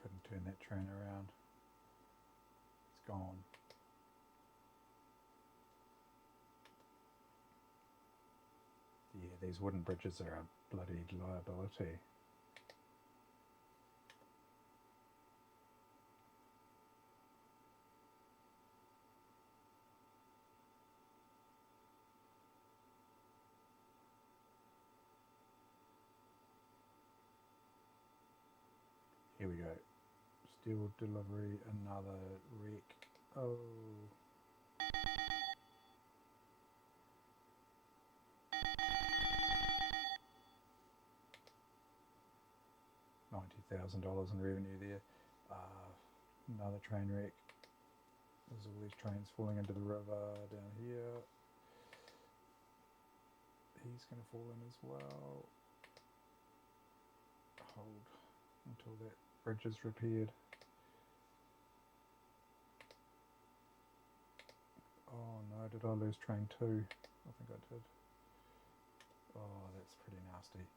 Couldn't turn that train around. It's gone. Yeah, these wooden bridges are a bloody liability. Here we go. Steel delivery, another wreck. Oh. $90,000 in revenue there. Another train wreck. There's all these trains falling into the river down here. He's going to fall in as well. Hold until that bridge is repaired. Oh no, did I lose train 2? I think I did. Oh, that's pretty nasty.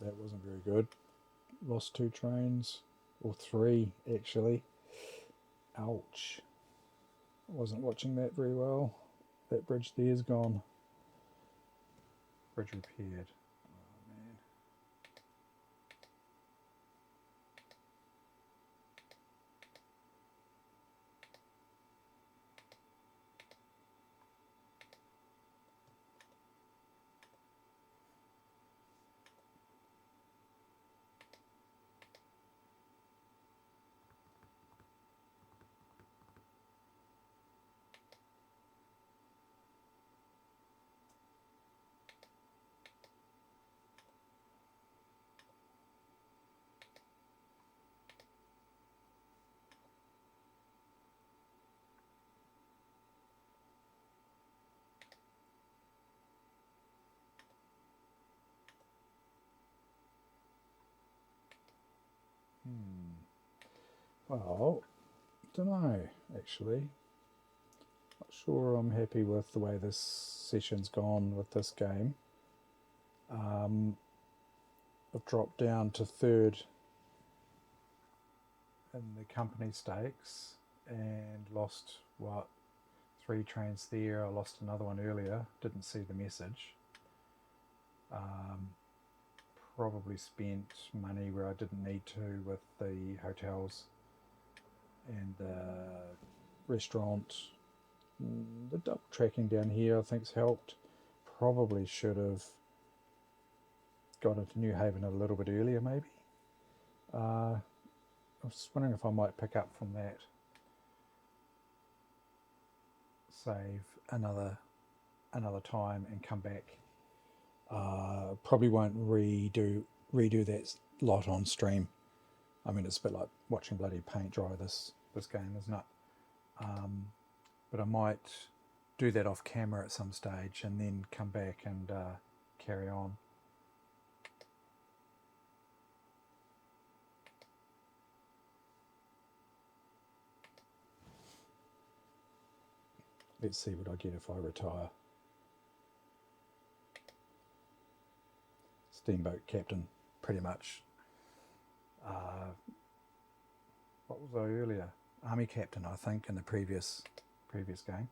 That wasn't very good. Lost 2 trains, or 3 actually. Ouch. I wasn't watching that very well. That bridge there's gone. Bridge repaired. Oh man. Well, don't know actually. Not sure I'm happy with the way this session's gone with this game. I've dropped down to 3rd in the company stakes and lost, what, 3 trains there. I lost another one earlier, didn't see the message. Probably spent money where I didn't need to with the hotels and the restaurant. The double tracking down here I think's helped. Probably should have got into New Haven a little bit earlier maybe. I was wondering if I might pick up from that. Save another another time and come back. Probably won't redo that lot on stream. I mean, it's a bit like watching bloody paint dry this game, isn't it? But I might do that off camera at some stage and then come back and carry on. Let's see what I get if I retire. Steamboat Captain, pretty much. What was I earlier? Army Captain, I think, in the previous game.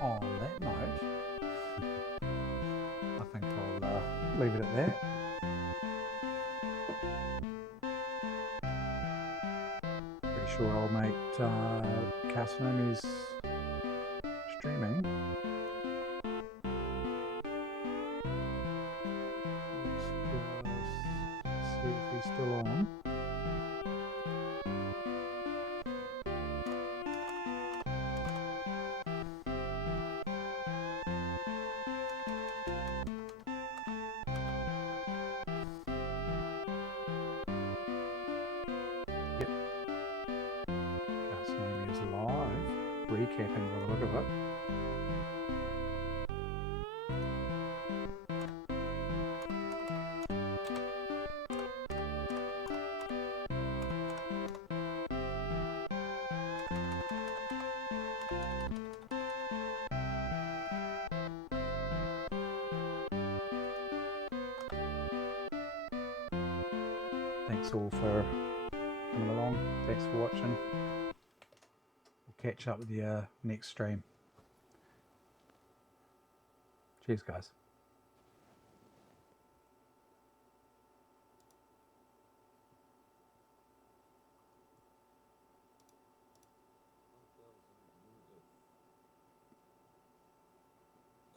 On that note, I think I'll leave it at that. Pretty sure I'll make Castanomi's streaming. Let's just see if he's still on. Recapping by the look of it. Thanks all for coming along. Thanks for watching. Catch up with you next stream. Cheers, guys.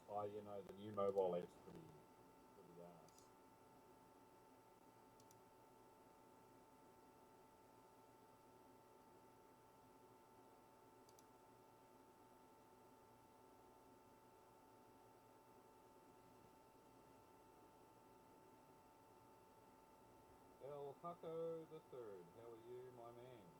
Oh, you know, the new mobile app's pretty ass. El Paco the Third, how are you, my man?